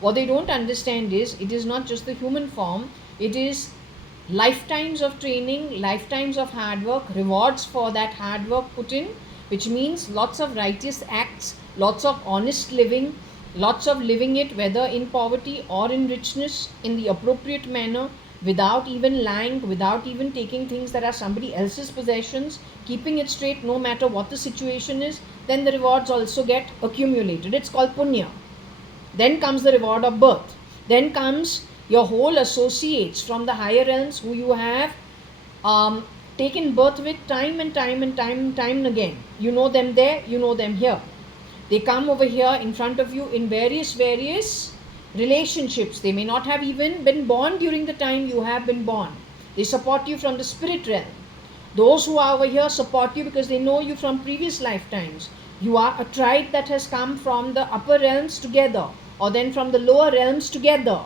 What they don't understand is it is not just the human form. It is lifetimes of training, lifetimes of hard work, rewards for that hard work put in, which means lots of righteous acts, lots of honest living, lots of living it, whether in poverty or in richness, in the appropriate manner, without even lying, without even taking things that are somebody else's possessions, keeping it straight no matter what the situation is. then the rewards also get accumulated. It's called punya. Then comes the reward of birth. Then comes your whole associates from the higher realms who you have taken birth with time and time and time and time again. You know them there, you know them here. They come over here in front of you in various relationships. They may not have even been born during the time you have been born. They support you from the spirit realm. Those who are over here support you because they know you from previous lifetimes. You are a tribe that has come from the upper realms together, or then from the lower realms together.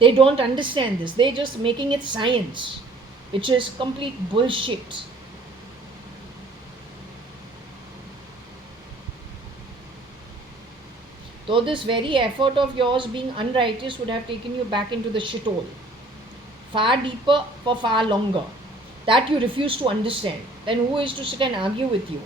They don't understand this. They're just making it science, which is complete bullshit. Though this very effort of yours being unrighteous would have taken you back into the shithole, far deeper for far longer, that you refuse to understand, then who is to sit and argue with you?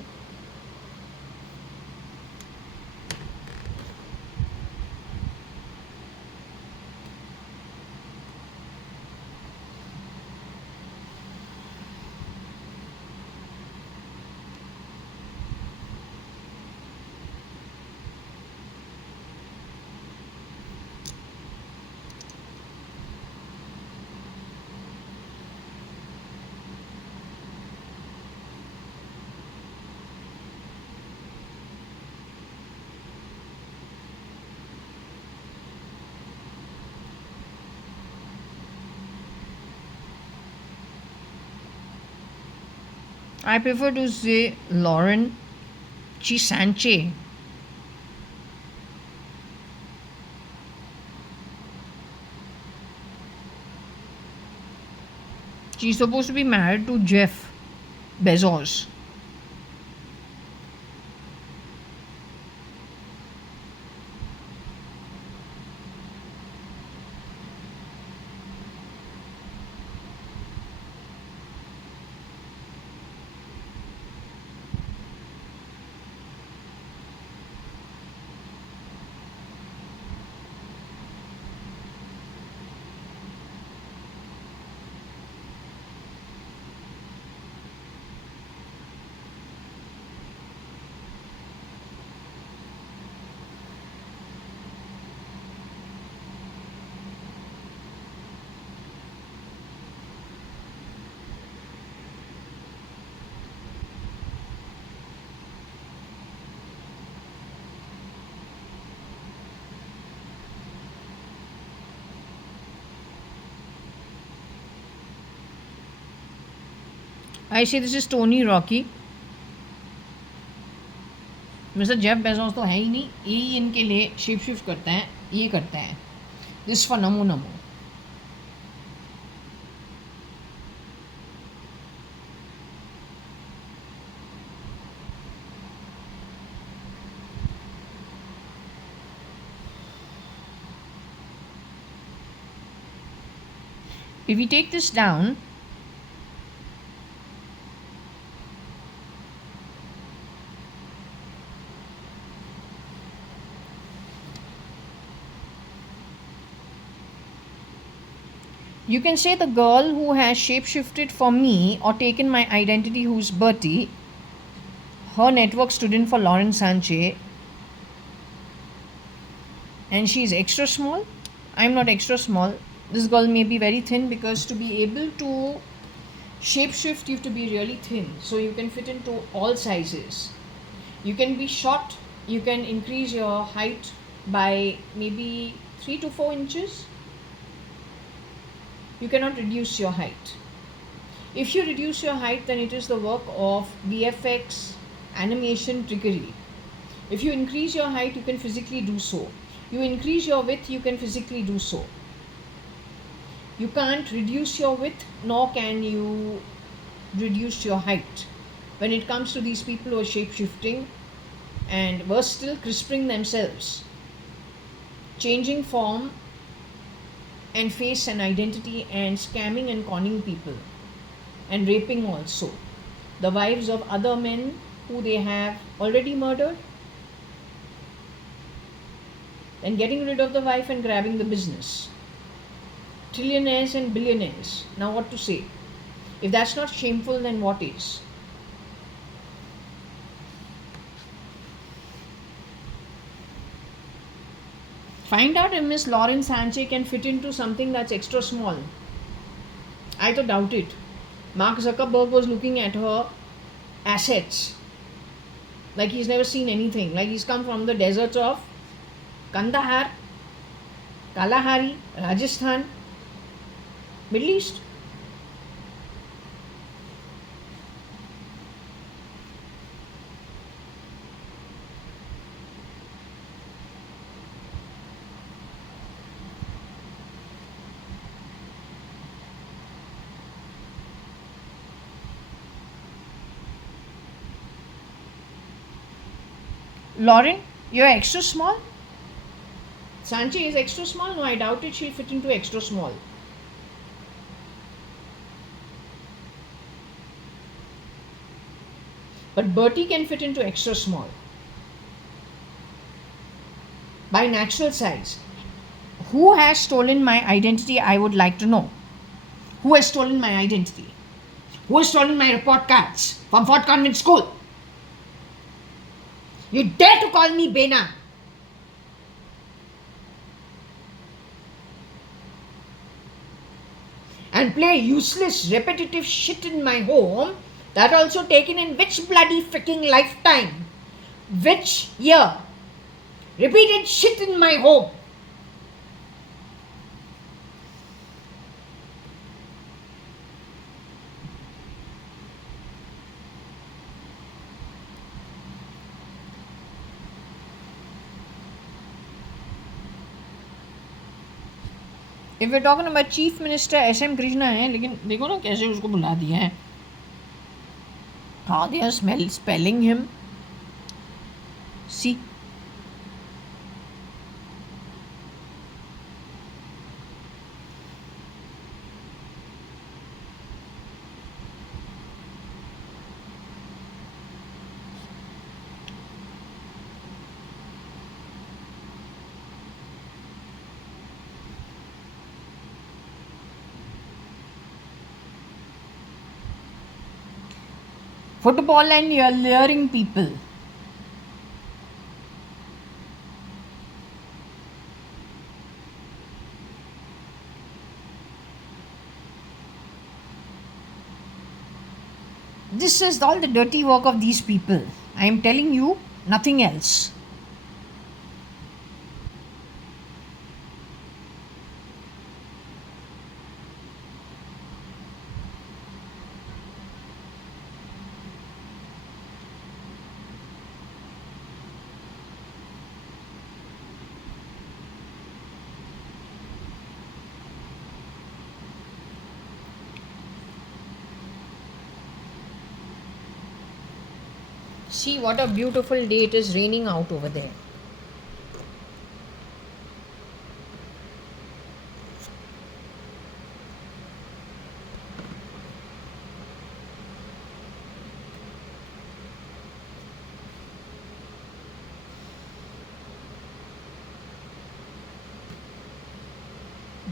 I prefer to say Lauren Chisanche. She's supposed to be married to Jeff Bezos. I say this is Tony Rocky. Mister Jeff Bezos तो है ही नहीं, यही इनके लिए shift करता है, ये करता है. This for Namo Namo. If we take this down, you can say the girl who has shapeshifted for me or taken my identity, who's Bertie, her network stood in for Lauren Sanchez, and she's extra small. I'm not extra small. This girl may be very thin, because to be able to shapeshift you have to be really thin, so you can fit into all sizes. You can be short, you can increase your height by maybe 3 to 4 inches. You cannot reduce your height. If you reduce your height, then it is the work of VFX, animation, trickery. If you increase your height, you can physically do so. You increase your width, you can physically do so. You can't reduce your width, nor can you reduce your height. When it comes to these people who are shape-shifting and were still crisping themselves, changing form and face and identity, and scamming and conning people, and raping also the wives of other men who they have already murdered, and getting rid of the wife and grabbing the business. Trillionaires and billionaires. Now what to say? If that's not shameful, then what is? Find out if Miss Lauren Sanchez can fit into something that's extra small. I to doubt it. Mark Zuckerberg was looking at her assets like he's never seen anything. Like he's come from the deserts of Kandahar, Kalahari, Rajasthan, Middle East. Lauren, you're extra small? Sanchez is extra small? No, I doubt it she'll fit into extra small. But Bertie can fit into extra small. By natural size. Who has stolen my identity? I would like to know. Who has stolen my identity? Who has stolen my report cards from Fort Convent School? You dare to call me Bena? And play useless, repetitive shit in my home, that also taken in which bloody freaking lifetime? Which year? Repeated shit in my home. If we're talking about Chief Minister SM Krishna है, लेकिन देखो ना कैसे उसको बुला दिया है. How they are spelling him. See. Football and you're luring people. This is all the dirty work of these people. I am telling you, nothing else. See what a beautiful day it is raining out over there.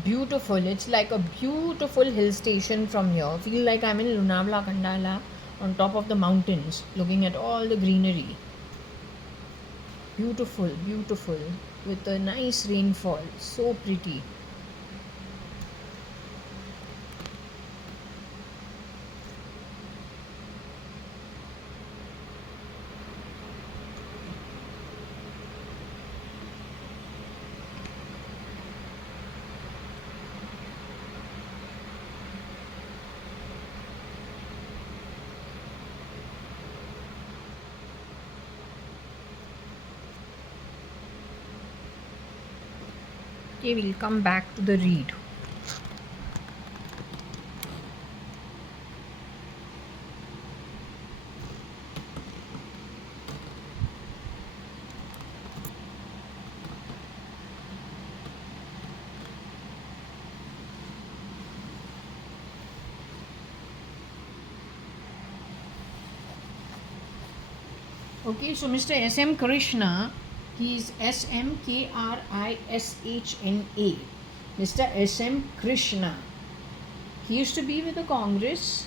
Beautiful. It's like a beautiful hill station from here. Feel like I'm in Lonavala, Kandala, on top of the mountains, looking at all the greenery. Beautiful, beautiful, with a nice rainfall. So pretty. Okay, we'll come back to the read. Okay, so Mr. SM Krishna, he's SMKRISHNA. Mr. SM Krishna. He used to be with the Congress.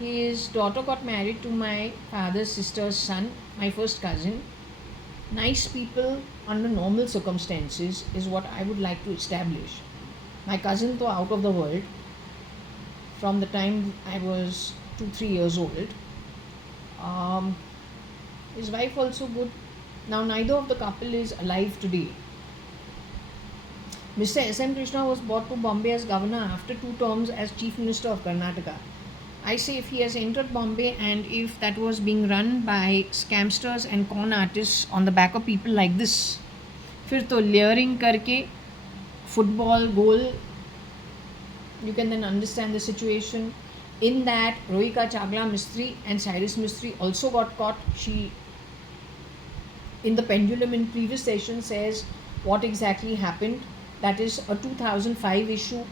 His daughter got married to my father's sister's son, my first cousin. Nice people, under normal circumstances is what I would like to establish. My cousin, though out of the world, from the time I was 2 3 years old. Um, his wife also good. Now neither of the couple is alive today. Mr. S.M. Krishna was brought to Bombay as governor after 2 terms as chief minister of Karnataka. I say if he has entered Bombay and if that was being run by scamsters and con artists on the back of people like this, फिर तो layering करके football goal, you can then understand the situation. In that, Rohika Chagla Mistry and Cyrus Mistry also got caught. She, in the pendulum in previous session, says what exactly happened. That is a 2005 issue.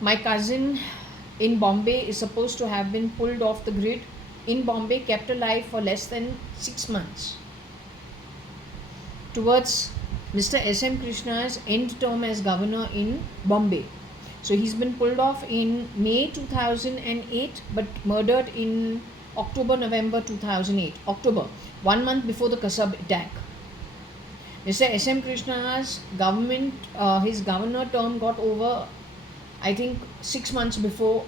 My cousin in Bombay is supposed to have been pulled off the grid in Bombay, kept alive for less than 6 months towards Mr. S.M. Krishna's end term as governor in Bombay. So he's been pulled off in May 2008 but murdered in October, November 2008. October, 1 month before the Kasab attack. Mr. S.M. Krishna's government, his governor term got over, I think, 6 months before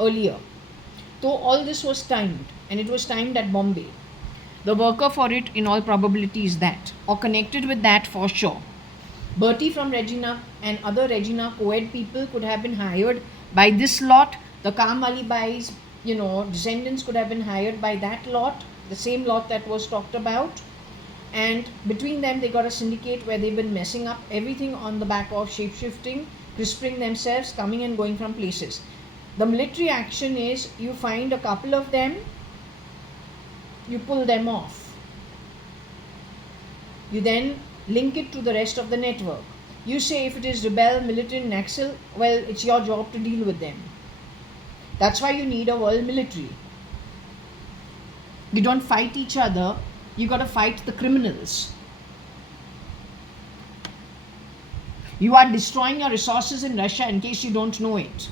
earlier. So all this was timed, and it was timed at Bombay. The worker for it, in all probability, is that, or connected with that for sure. Bertie from Regina and other Regina co-ed people could have been hired by this lot. The Kamali Bai's, descendants could have been hired by that lot, the same lot that was talked about. And between them, they got a syndicate where they've been messing up everything on the back of shape-shifting, crisping themselves, coming and going from places. The military action is you find a couple of them, you pull them off. You then link it to the rest of the network. You say if it is rebel, militant, Naxal, well, it's your job to deal with them. That's why you need a world military. You don't fight each other, you got to fight the criminals. You are destroying your resources in Russia in case you don't know it.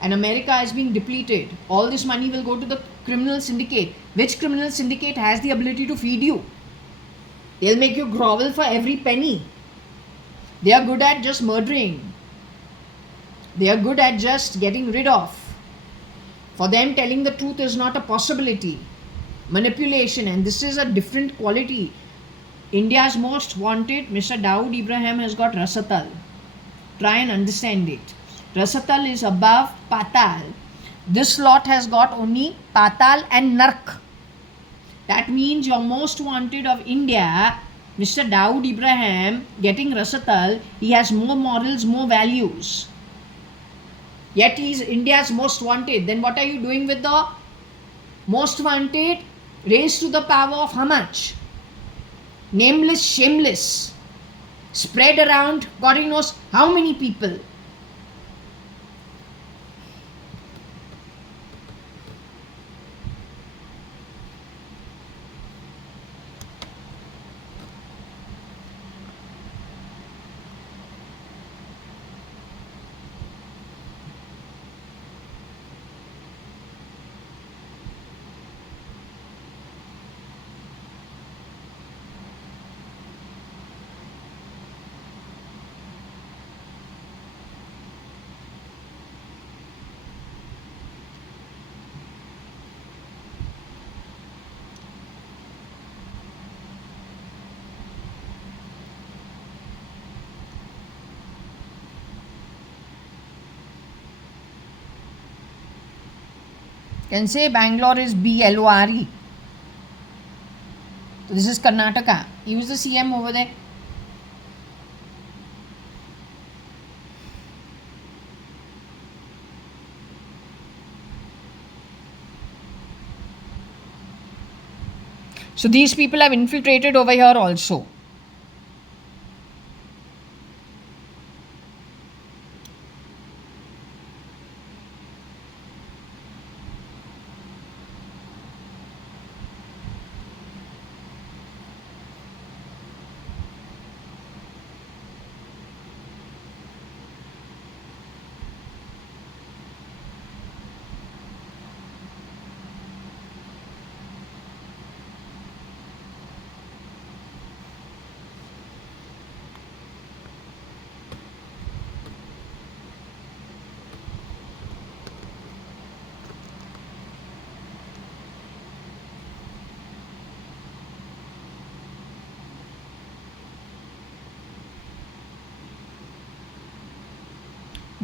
And America is being depleted. All this money will go to the criminal syndicate. Which criminal syndicate has the ability to feed you? They'll make you grovel for every penny. They are good at just murdering. They are good at just getting rid of. For them, telling the truth is not a possibility. Manipulation, and this is a different quality. India's most wanted, Mr. Dawood Ibrahim, has got Rasatal. Try and understand it. Rasatal is above Patal. This lot has got only Patal and Nark. That means your most wanted of India, Mr. Dawood Ibrahim, getting Rasatal, he has more morals, more values. Yet he is India's most wanted. Then what are you doing with the most wanted? Raised to the power of how much? Nameless, shameless. Spread around God knows how many people. Can say Bangalore is BLORE. So this is Karnataka. He was the CM over there. So these people have infiltrated over here also.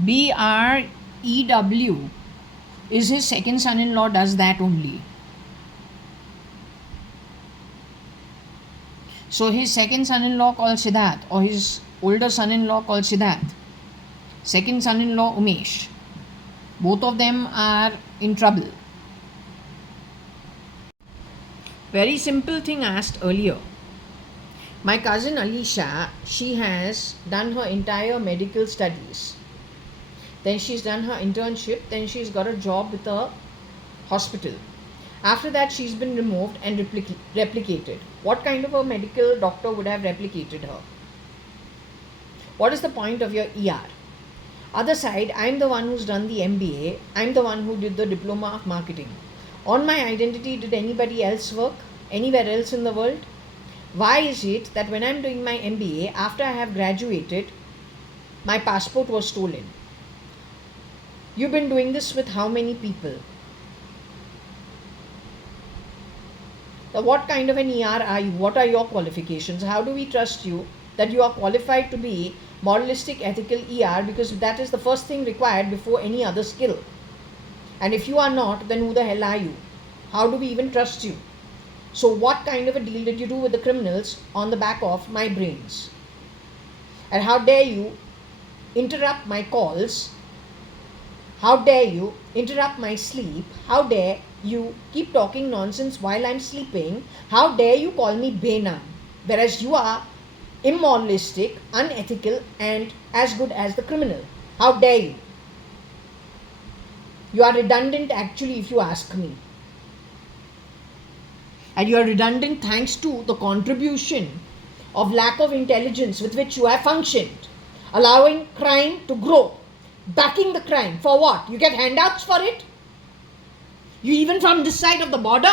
BREW is his second son-in-law, does that only. So his second son-in-law called Siddharth, or his older son-in-law called Siddharth, second son-in-law Umesh, both of them are in trouble. Very simple thing asked earlier. My cousin Alisha, she has done her entire medical studies. Then she's done her internship. Then she's got a job with a hospital. After that, she's been removed and replicated. What kind of a medical doctor would have replicated her? What is the point of your ER? Other side, I'm the one who's done the MBA. I'm the one who did the diploma of marketing. On my identity, did anybody else work anywhere else in the world? Why is it that when I'm doing my MBA, after I have graduated, my passport was stolen? You've been doing this with how many people? So what kind of an ER are you? What are your qualifications? How do we trust you that you are qualified to be moralistic, ethical ER, because that is the first thing required before any other skill. And if you are not, then who the hell are you? How do we even trust you? So what kind of a deal did you do with the criminals on the back of my brains? And how dare you interrupt my calls? How dare you interrupt my sleep? How dare you keep talking nonsense while I'm sleeping? How dare you call me Benam, whereas you are immoralistic, unethical, and as good as the criminal? How dare you? You are redundant actually, if you ask me. And you are redundant thanks to the contribution of lack of intelligence with which you have functioned, allowing crime to grow, backing the crime. For what? You get handouts for it? You even from this side of the border?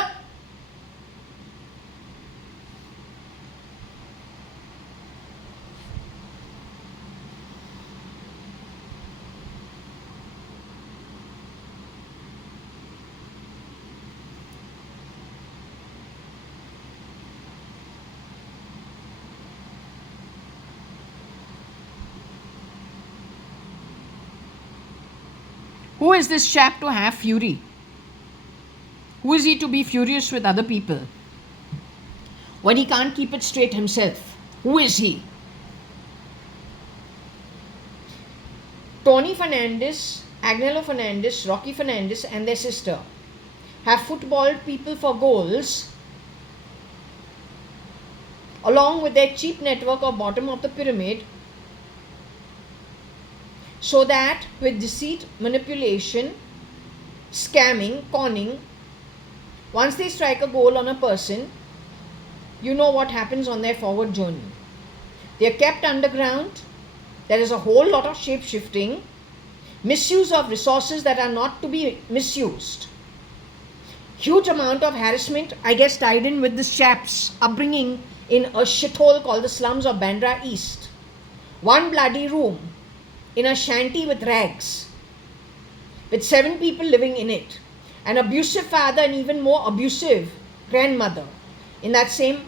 Who is this chap to have fury? Who is he to be furious with other people when he can't keep it straight himself? Who is he? Tony Fernandez, Agnello Fernandez, Rocky Fernandez and their sister have footballed people for goals along with their cheap network of bottom of the pyramid, so that with deceit, manipulation, scamming, conning, once they strike a goal on a person, you know what happens on their forward journey. They are kept underground. There is a whole lot of shape-shifting, misuse of resources that are not to be misused. Huge amount of harassment, I guess, tied in with this chap's upbringing in a shithole called the slums of Bandra East. One bloody room in a shanty with rags, with 7 people living in it, an abusive father and even more abusive grandmother in that same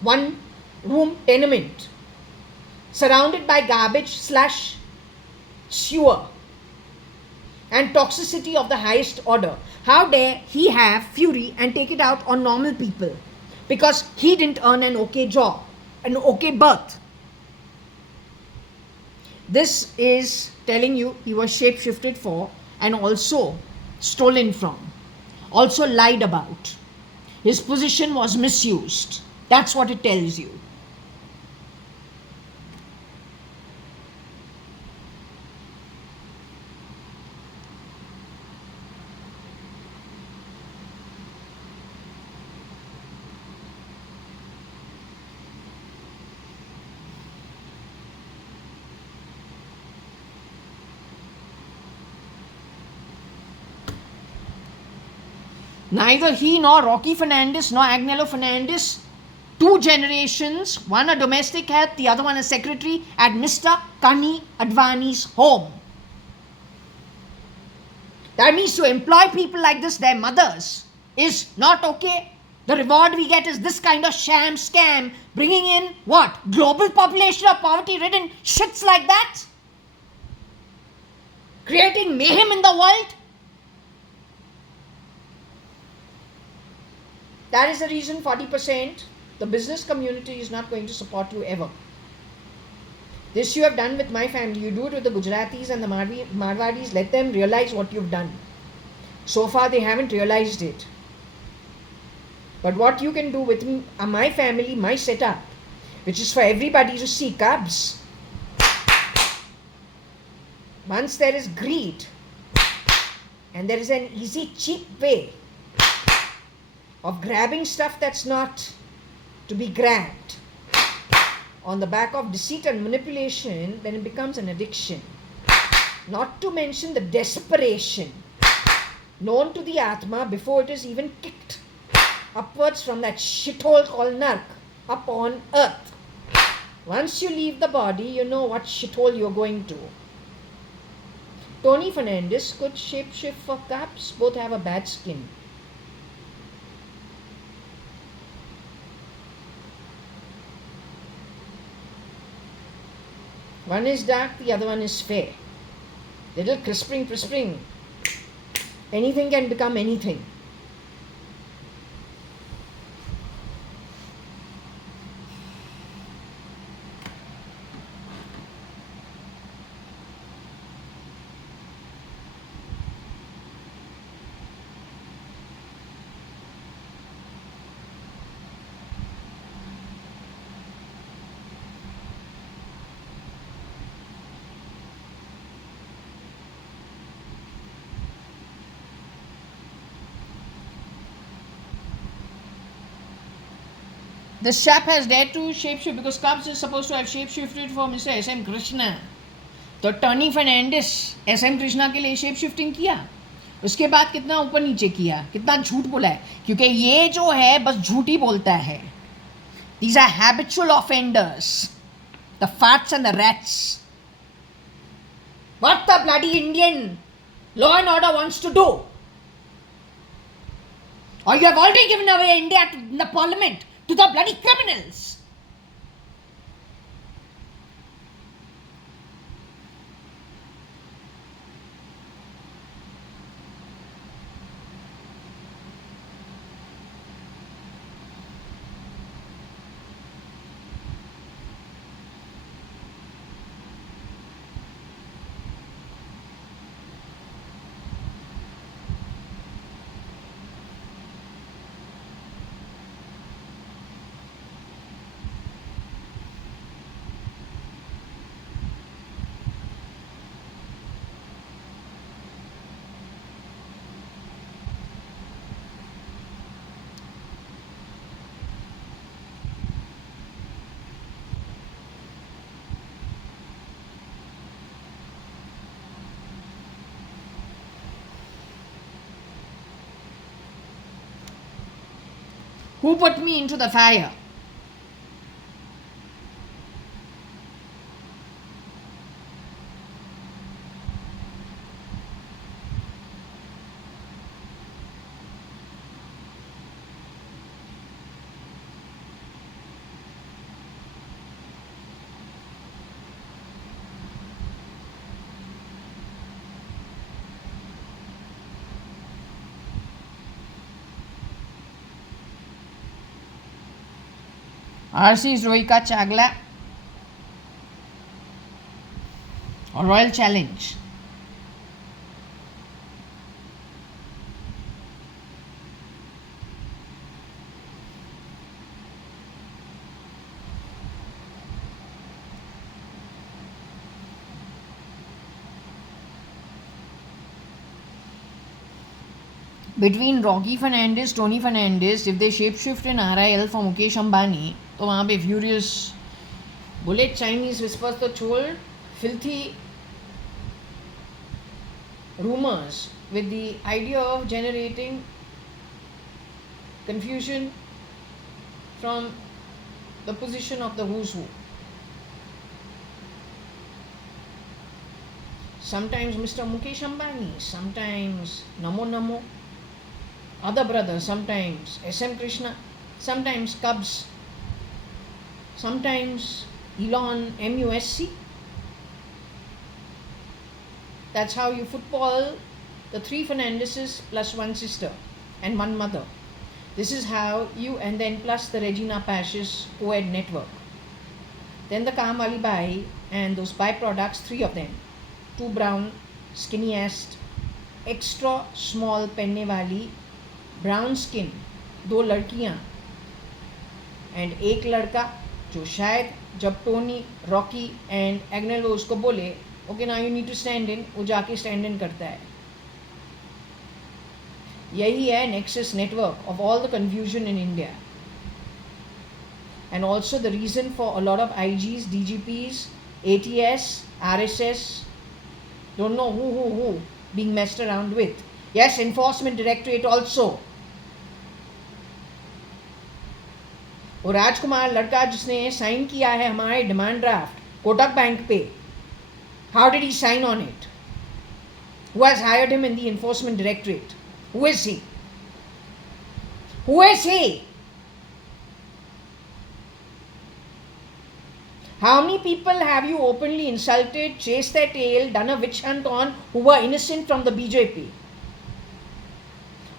one room tenement, surrounded by garbage / sewer and toxicity of the highest order. How dare he have fury and take it out on normal people because he didn't earn an okay job, an okay birth? This is telling you he was shape-shifted for and also stolen from, also lied about. His position was misused. That's what it tells you. Neither he nor Rocky Fernandez nor Agnello Fernandez, 2 generations, one a domestic help, the other one a secretary at Mr. JAYA.ADVANI's home. That means to employ people like this, their mothers, is not okay. The reward we get is this kind of sham scam, bringing in what? Global population of poverty-ridden shits like that? creating mayhem in the world. That is the reason 40% the business community is not going to support you ever. This you have done with my family. You do it with the Gujaratis and the Marwadis. Let them realize what you've done. So far they haven't realized it. But what you can do with my family, my setup, which is for everybody to see, Cubs. Once there is greed and there is an easy, cheap way of grabbing stuff that's not to be grabbed on the back of deceit and manipulation, then it becomes an addiction. Not to mention the desperation known to the Atma before it is even kicked upwards from that shithole called Nark up on earth. Once you leave the body, you know what shithole you're going to. Tony Fernandez could shapeshift for Cubs. Both have a bad skin. One is dark, the other one is fair. Little crisping. Anything can become anything. This chap has dared to shapeshift because Cubs is supposed to have shapeshifted for Mr. S.M. Krishna. तो टर्नी Fernandes SM. Krishna के लिए shape shifting किया. उसके बाद कितना ऊपर नीचे किया, कितना झूठ बोला है. क्योंकि ये जो है बस झूठ ही बोलता है. These are habitual offenders, the farts and the rats. What the bloody Indian law and order wants to do? Or you have already given away India to the parliament, to the bloody criminals. Who put me into the fire? RC Rohika Chagla or Royal Challenge. Between Rocky Fernandez, Tony Fernandez, if they shapeshift in RIL for Mukesh Ambani, तो वहाँ पे furious bullet Chinese whispers तो छोड़ filthy rumors with the idea of generating confusion from the position of the who's who. Sometimes Mr. Mukesh Ambani, sometimes Namo, other brothers, sometimes S.M. Krishna, sometimes Cubs, sometimes Elon MUSC. That's how you football the three Fernandeses plus one sister and one mother. This is how you, and then plus the Regina Pash's co-ed network. Then the Kam Ali Bai and those byproducts, three of them. Two brown, skinniest, extra small penne wali, brown skin, दो लड़कियाँ and एक लड़का जो शायद जब Tony Rocky and Agnel वो उसको बोले okay now you need to stand in, वो जाके स्टैंड इन करता है. यही है nexus network of all the confusion in India. And also the reason for a lot of IGs, DGPs, ATS, RSS, don't know who being messed around with. Yes, Enforcement Directorate also. वो राजकुमार लड़का जिसने sign किया है हमारे demand draft Kotak bank पे, how did he sign on it? Who has hired him in the Enforcement Directorate? Who is he? Who is he? How many people have you openly insulted, chased their tail, done a witch hunt on who were innocent from the BJP?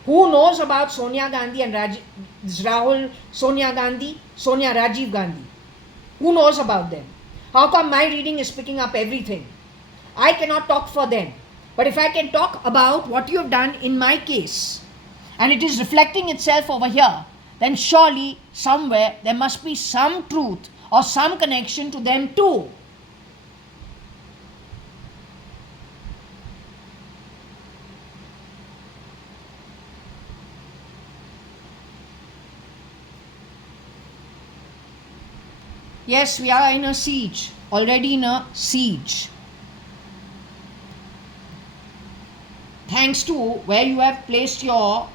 Who knows about Sonia Gandhi and Rahul, Sonia Gandhi, Sonia Rajiv Gandhi? Who knows about them? How come my reading is picking up everything? I cannot talk for them. But if I can talk about what you have done in my case, and it is reflecting itself over here, then surely somewhere there must be some truth or some connection to them too. Yes, we are in a siege, already in a siege. Thanks to where you have placed your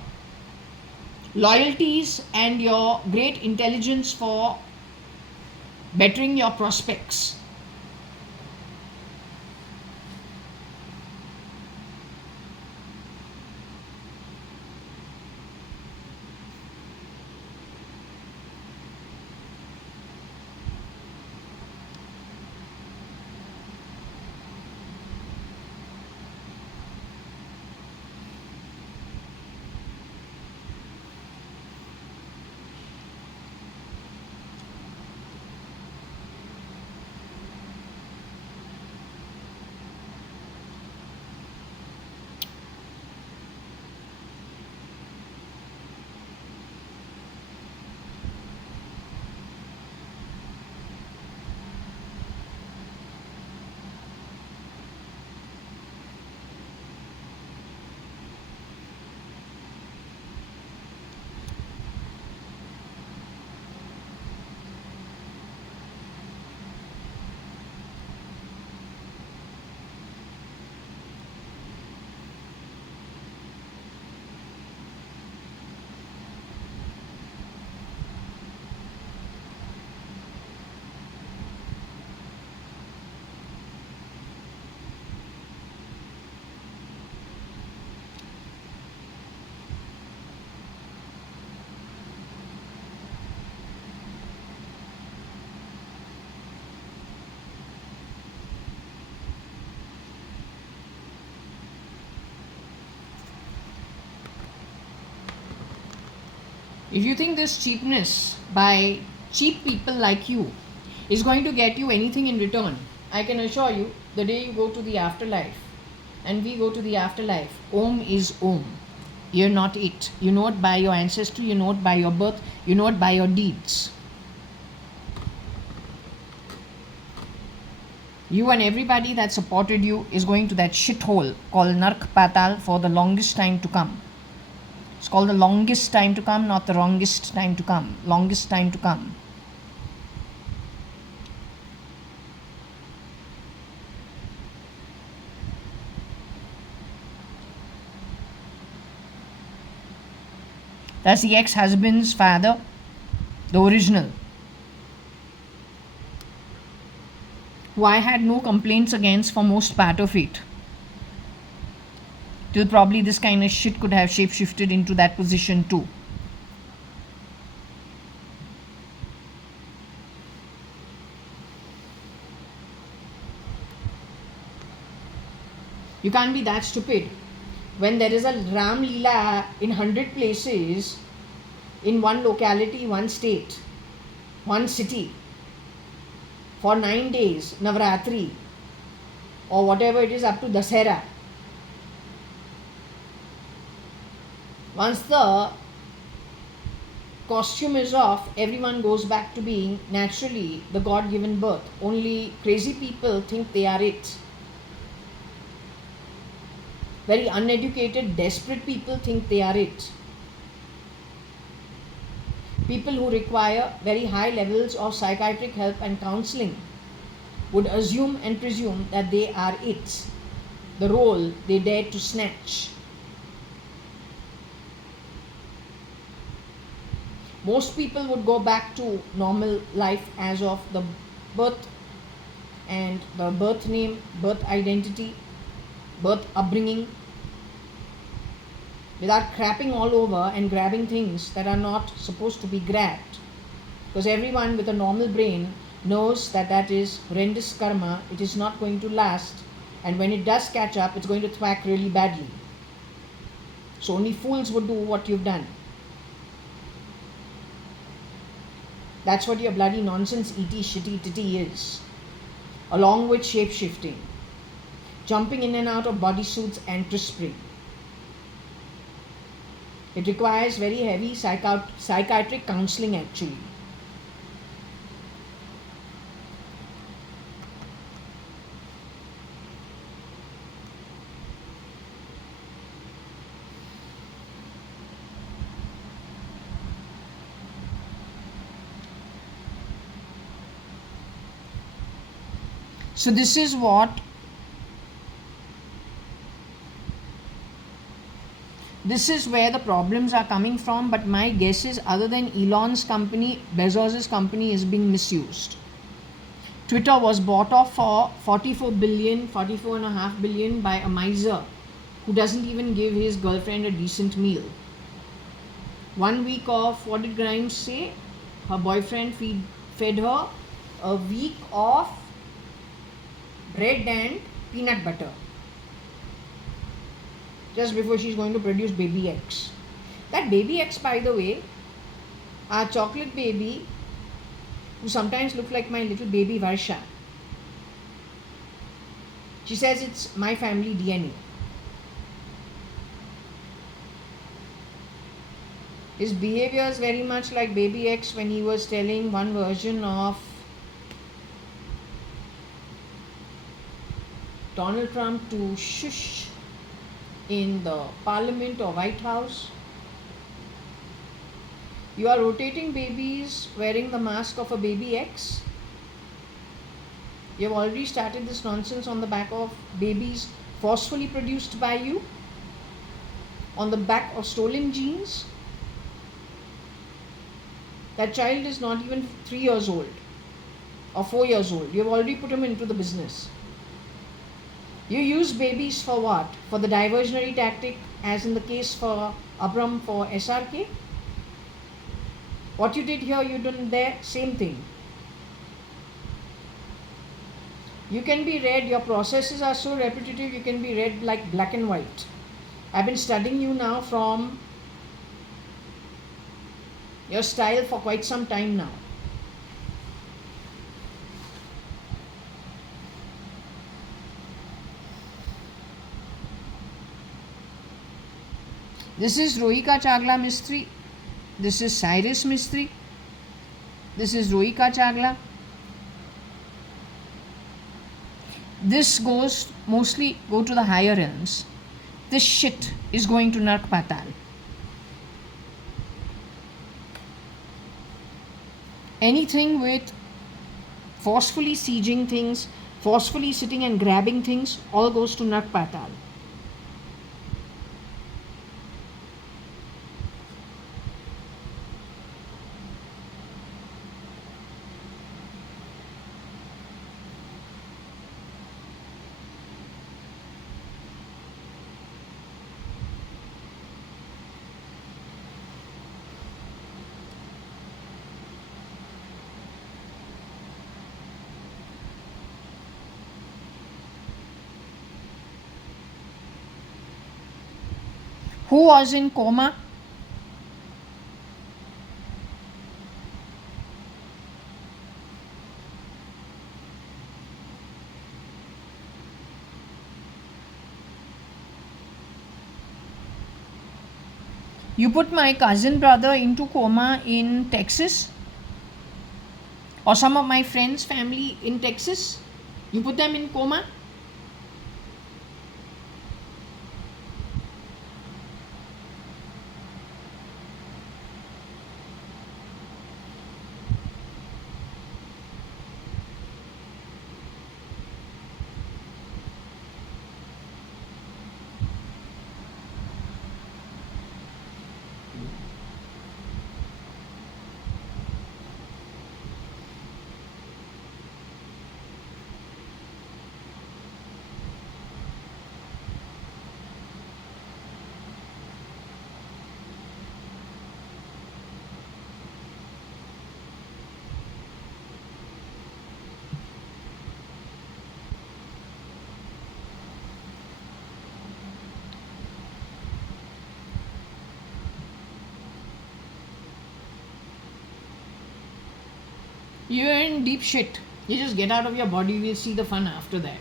loyalties and your great intelligence for bettering your prospects. If you think this cheapness by cheap people like you is going to get you anything in return, I can assure you the day you go to the afterlife and we go to the afterlife, Om is Om. You're not it. You know it by your ancestry, you know it by your birth, you know it by your deeds. You and everybody that supported you is going to that shithole called Nark Patal for the longest time to come. It's called the longest time to come, not the wrongest time to come. Longest time to come. That's the ex-husband's father, the original, who I had no complaints against for most part of it. Till probably this kind of shit could have shapeshifted into that position too. You can't be that stupid. When there is a Ram Leela in 100 places, in one locality, one state, one city, for 9 days, Navratri, or whatever it is up to Dasera. Once the costume is off, everyone goes back to being naturally the God given birth. Only crazy people think they are it. Very uneducated, desperate people think they are it. People who require very high levels of psychiatric help and counseling would assume and presume that they are it, the role they dare to snatch. Most people would go back to normal life as of the birth and the birth name, birth identity, birth upbringing, without crapping all over and grabbing things that are not supposed to be grabbed. Because everyone with a normal brain knows that that is horrendous karma, it is not going to last, and when it does catch up, it's going to thwack really badly. So only fools would do what you've done. That's what your bloody nonsense E.T. shitty titty is. Along with shape shifting, jumping in and out of bodysuits and whispering. It requires very heavy psychiatric counseling actually. So this is where the problems are coming from, but my guess is other than Elon's company, Bezos's company is being misused. Twitter was bought off for 44.5 billion by a miser who doesn't even give his girlfriend a decent meal. 1 week of, what did Grimes say? Her boyfriend fed her a week of bread and peanut butter just before she's going to produce baby X. That baby X, by the way, our chocolate baby, who sometimes look like my little baby Varsha, she says it's my family DNA. His behavior is very much like baby X when he was telling one version of Donald Trump to shush in the Parliament or White House. You are rotating babies wearing the mask of a baby X. You have already started this nonsense on the back of babies forcefully produced by you, on the back of stolen genes. That child is not even 3 years old or 4 years old. You have already put him into the business. You use babies for what? For the diversionary tactic, as in the case for Abram for SRK? What you did here, you did there, same thing. You can be read, your processes are so repetitive, you can be read like black and white. I've been studying you now from your style for quite some time now. This is Rohika Chagla Mistry. This is Cyrus Mistry. This is Rohika Chagla. This goes mostly go to the higher realms. This shit is going to Nark Patal. Anything with forcefully sieging things, forcefully sitting and grabbing things, all goes to Nark Patal. Who was in coma? You put my cousin brother into coma in Texas, or some of my friends' family in Texas. You put them in coma. You're in deep shit. You just get out of your body, we'll see the fun after that.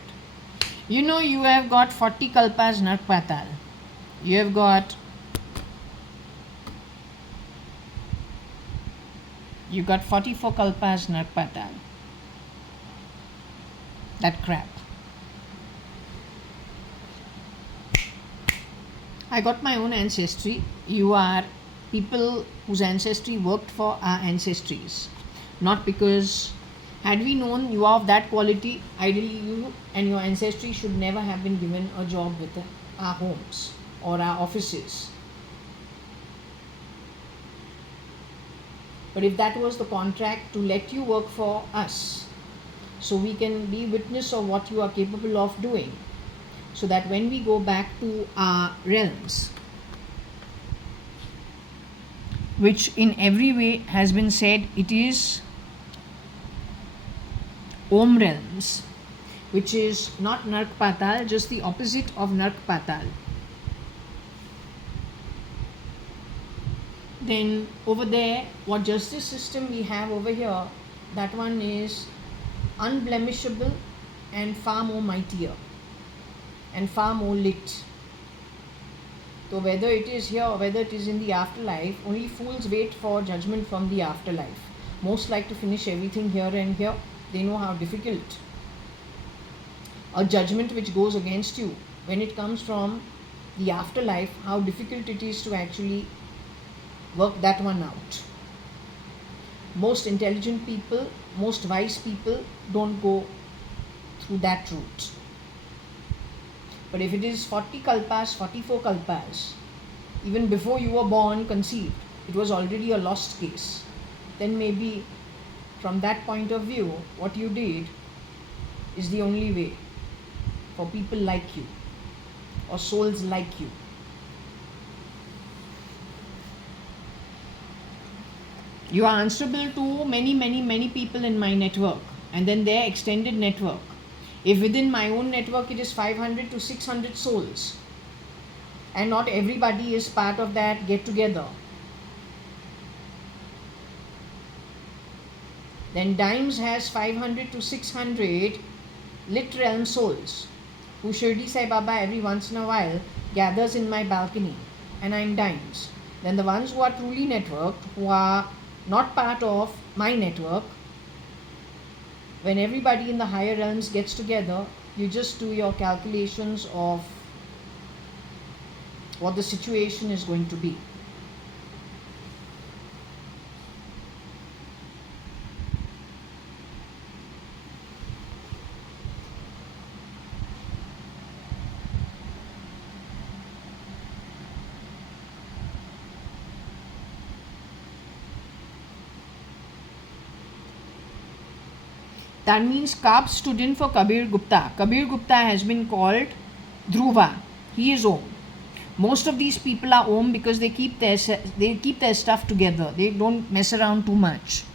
You know, you have got 40 kalpas narpatal. You have got 44 kalpas narpatal. That crap. I got my own ancestry. You are people whose ancestry worked for our ancestries. Not because, had we known you are of that quality, ideally you and your ancestry should never have been given a job with our homes or our offices. But if that was the contract to let you work for us, so we can be witness of what you are capable of doing, so that when we go back to our realms, which in every way has been said it is Om realms, which is not Nark Patal, just the opposite of Nark Patal. Then over there, what justice system we have over here, that one is unblemishable and far more mightier and far more lit. So whether it is here or whether it is in the afterlife, only fools wait for judgment from the afterlife. Most like to finish everything here and here. They know how difficult a judgment which goes against you, when it comes from the afterlife, how difficult it is to actually work that one out. Most intelligent people, most wise people don't go through that route. But if it is 40 kalpas, 44 kalpas, even before you were born, conceived, it was already a lost case, then maybe from that point of view, what you did is the only way for people like you or souls like you. You are answerable to many people in my network and then their extended network. If within my own network it is 500 to 600 souls and not everybody is part of that get together, then Dimes has 500 to 600 lit realm souls who Shirdi Sai Baba every once in a while gathers in my balcony, and I'm Dimes. Then the ones who are truly networked, who are not part of my network, when everybody in the higher realms gets together, you just do your calculations of what the situation is going to be. That means Kab stood in for Kabir Gupta. Kabir Gupta has been called Dhruva. He is Om. Most of these people are Om because they keep their stuff together. They don't mess around too much.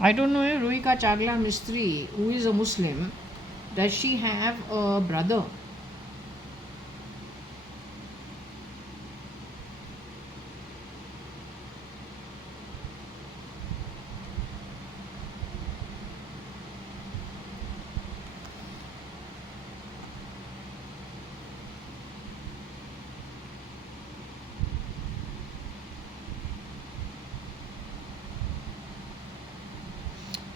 I don't know, Rohika Chagla Mistri, who is a Muslim, does she have a brother?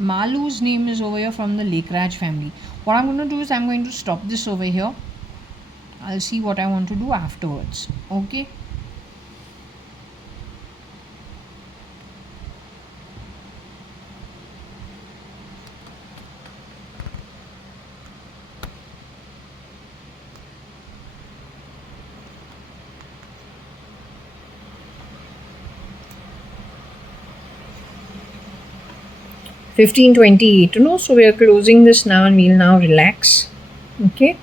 'Malu's name is over here from the Lake Raj family. What I'm going to do is I'm going to stop this over here. I'll see what I want to do afterwards. Okay. $15.28. So we are closing this now and we'll now relax. Okay.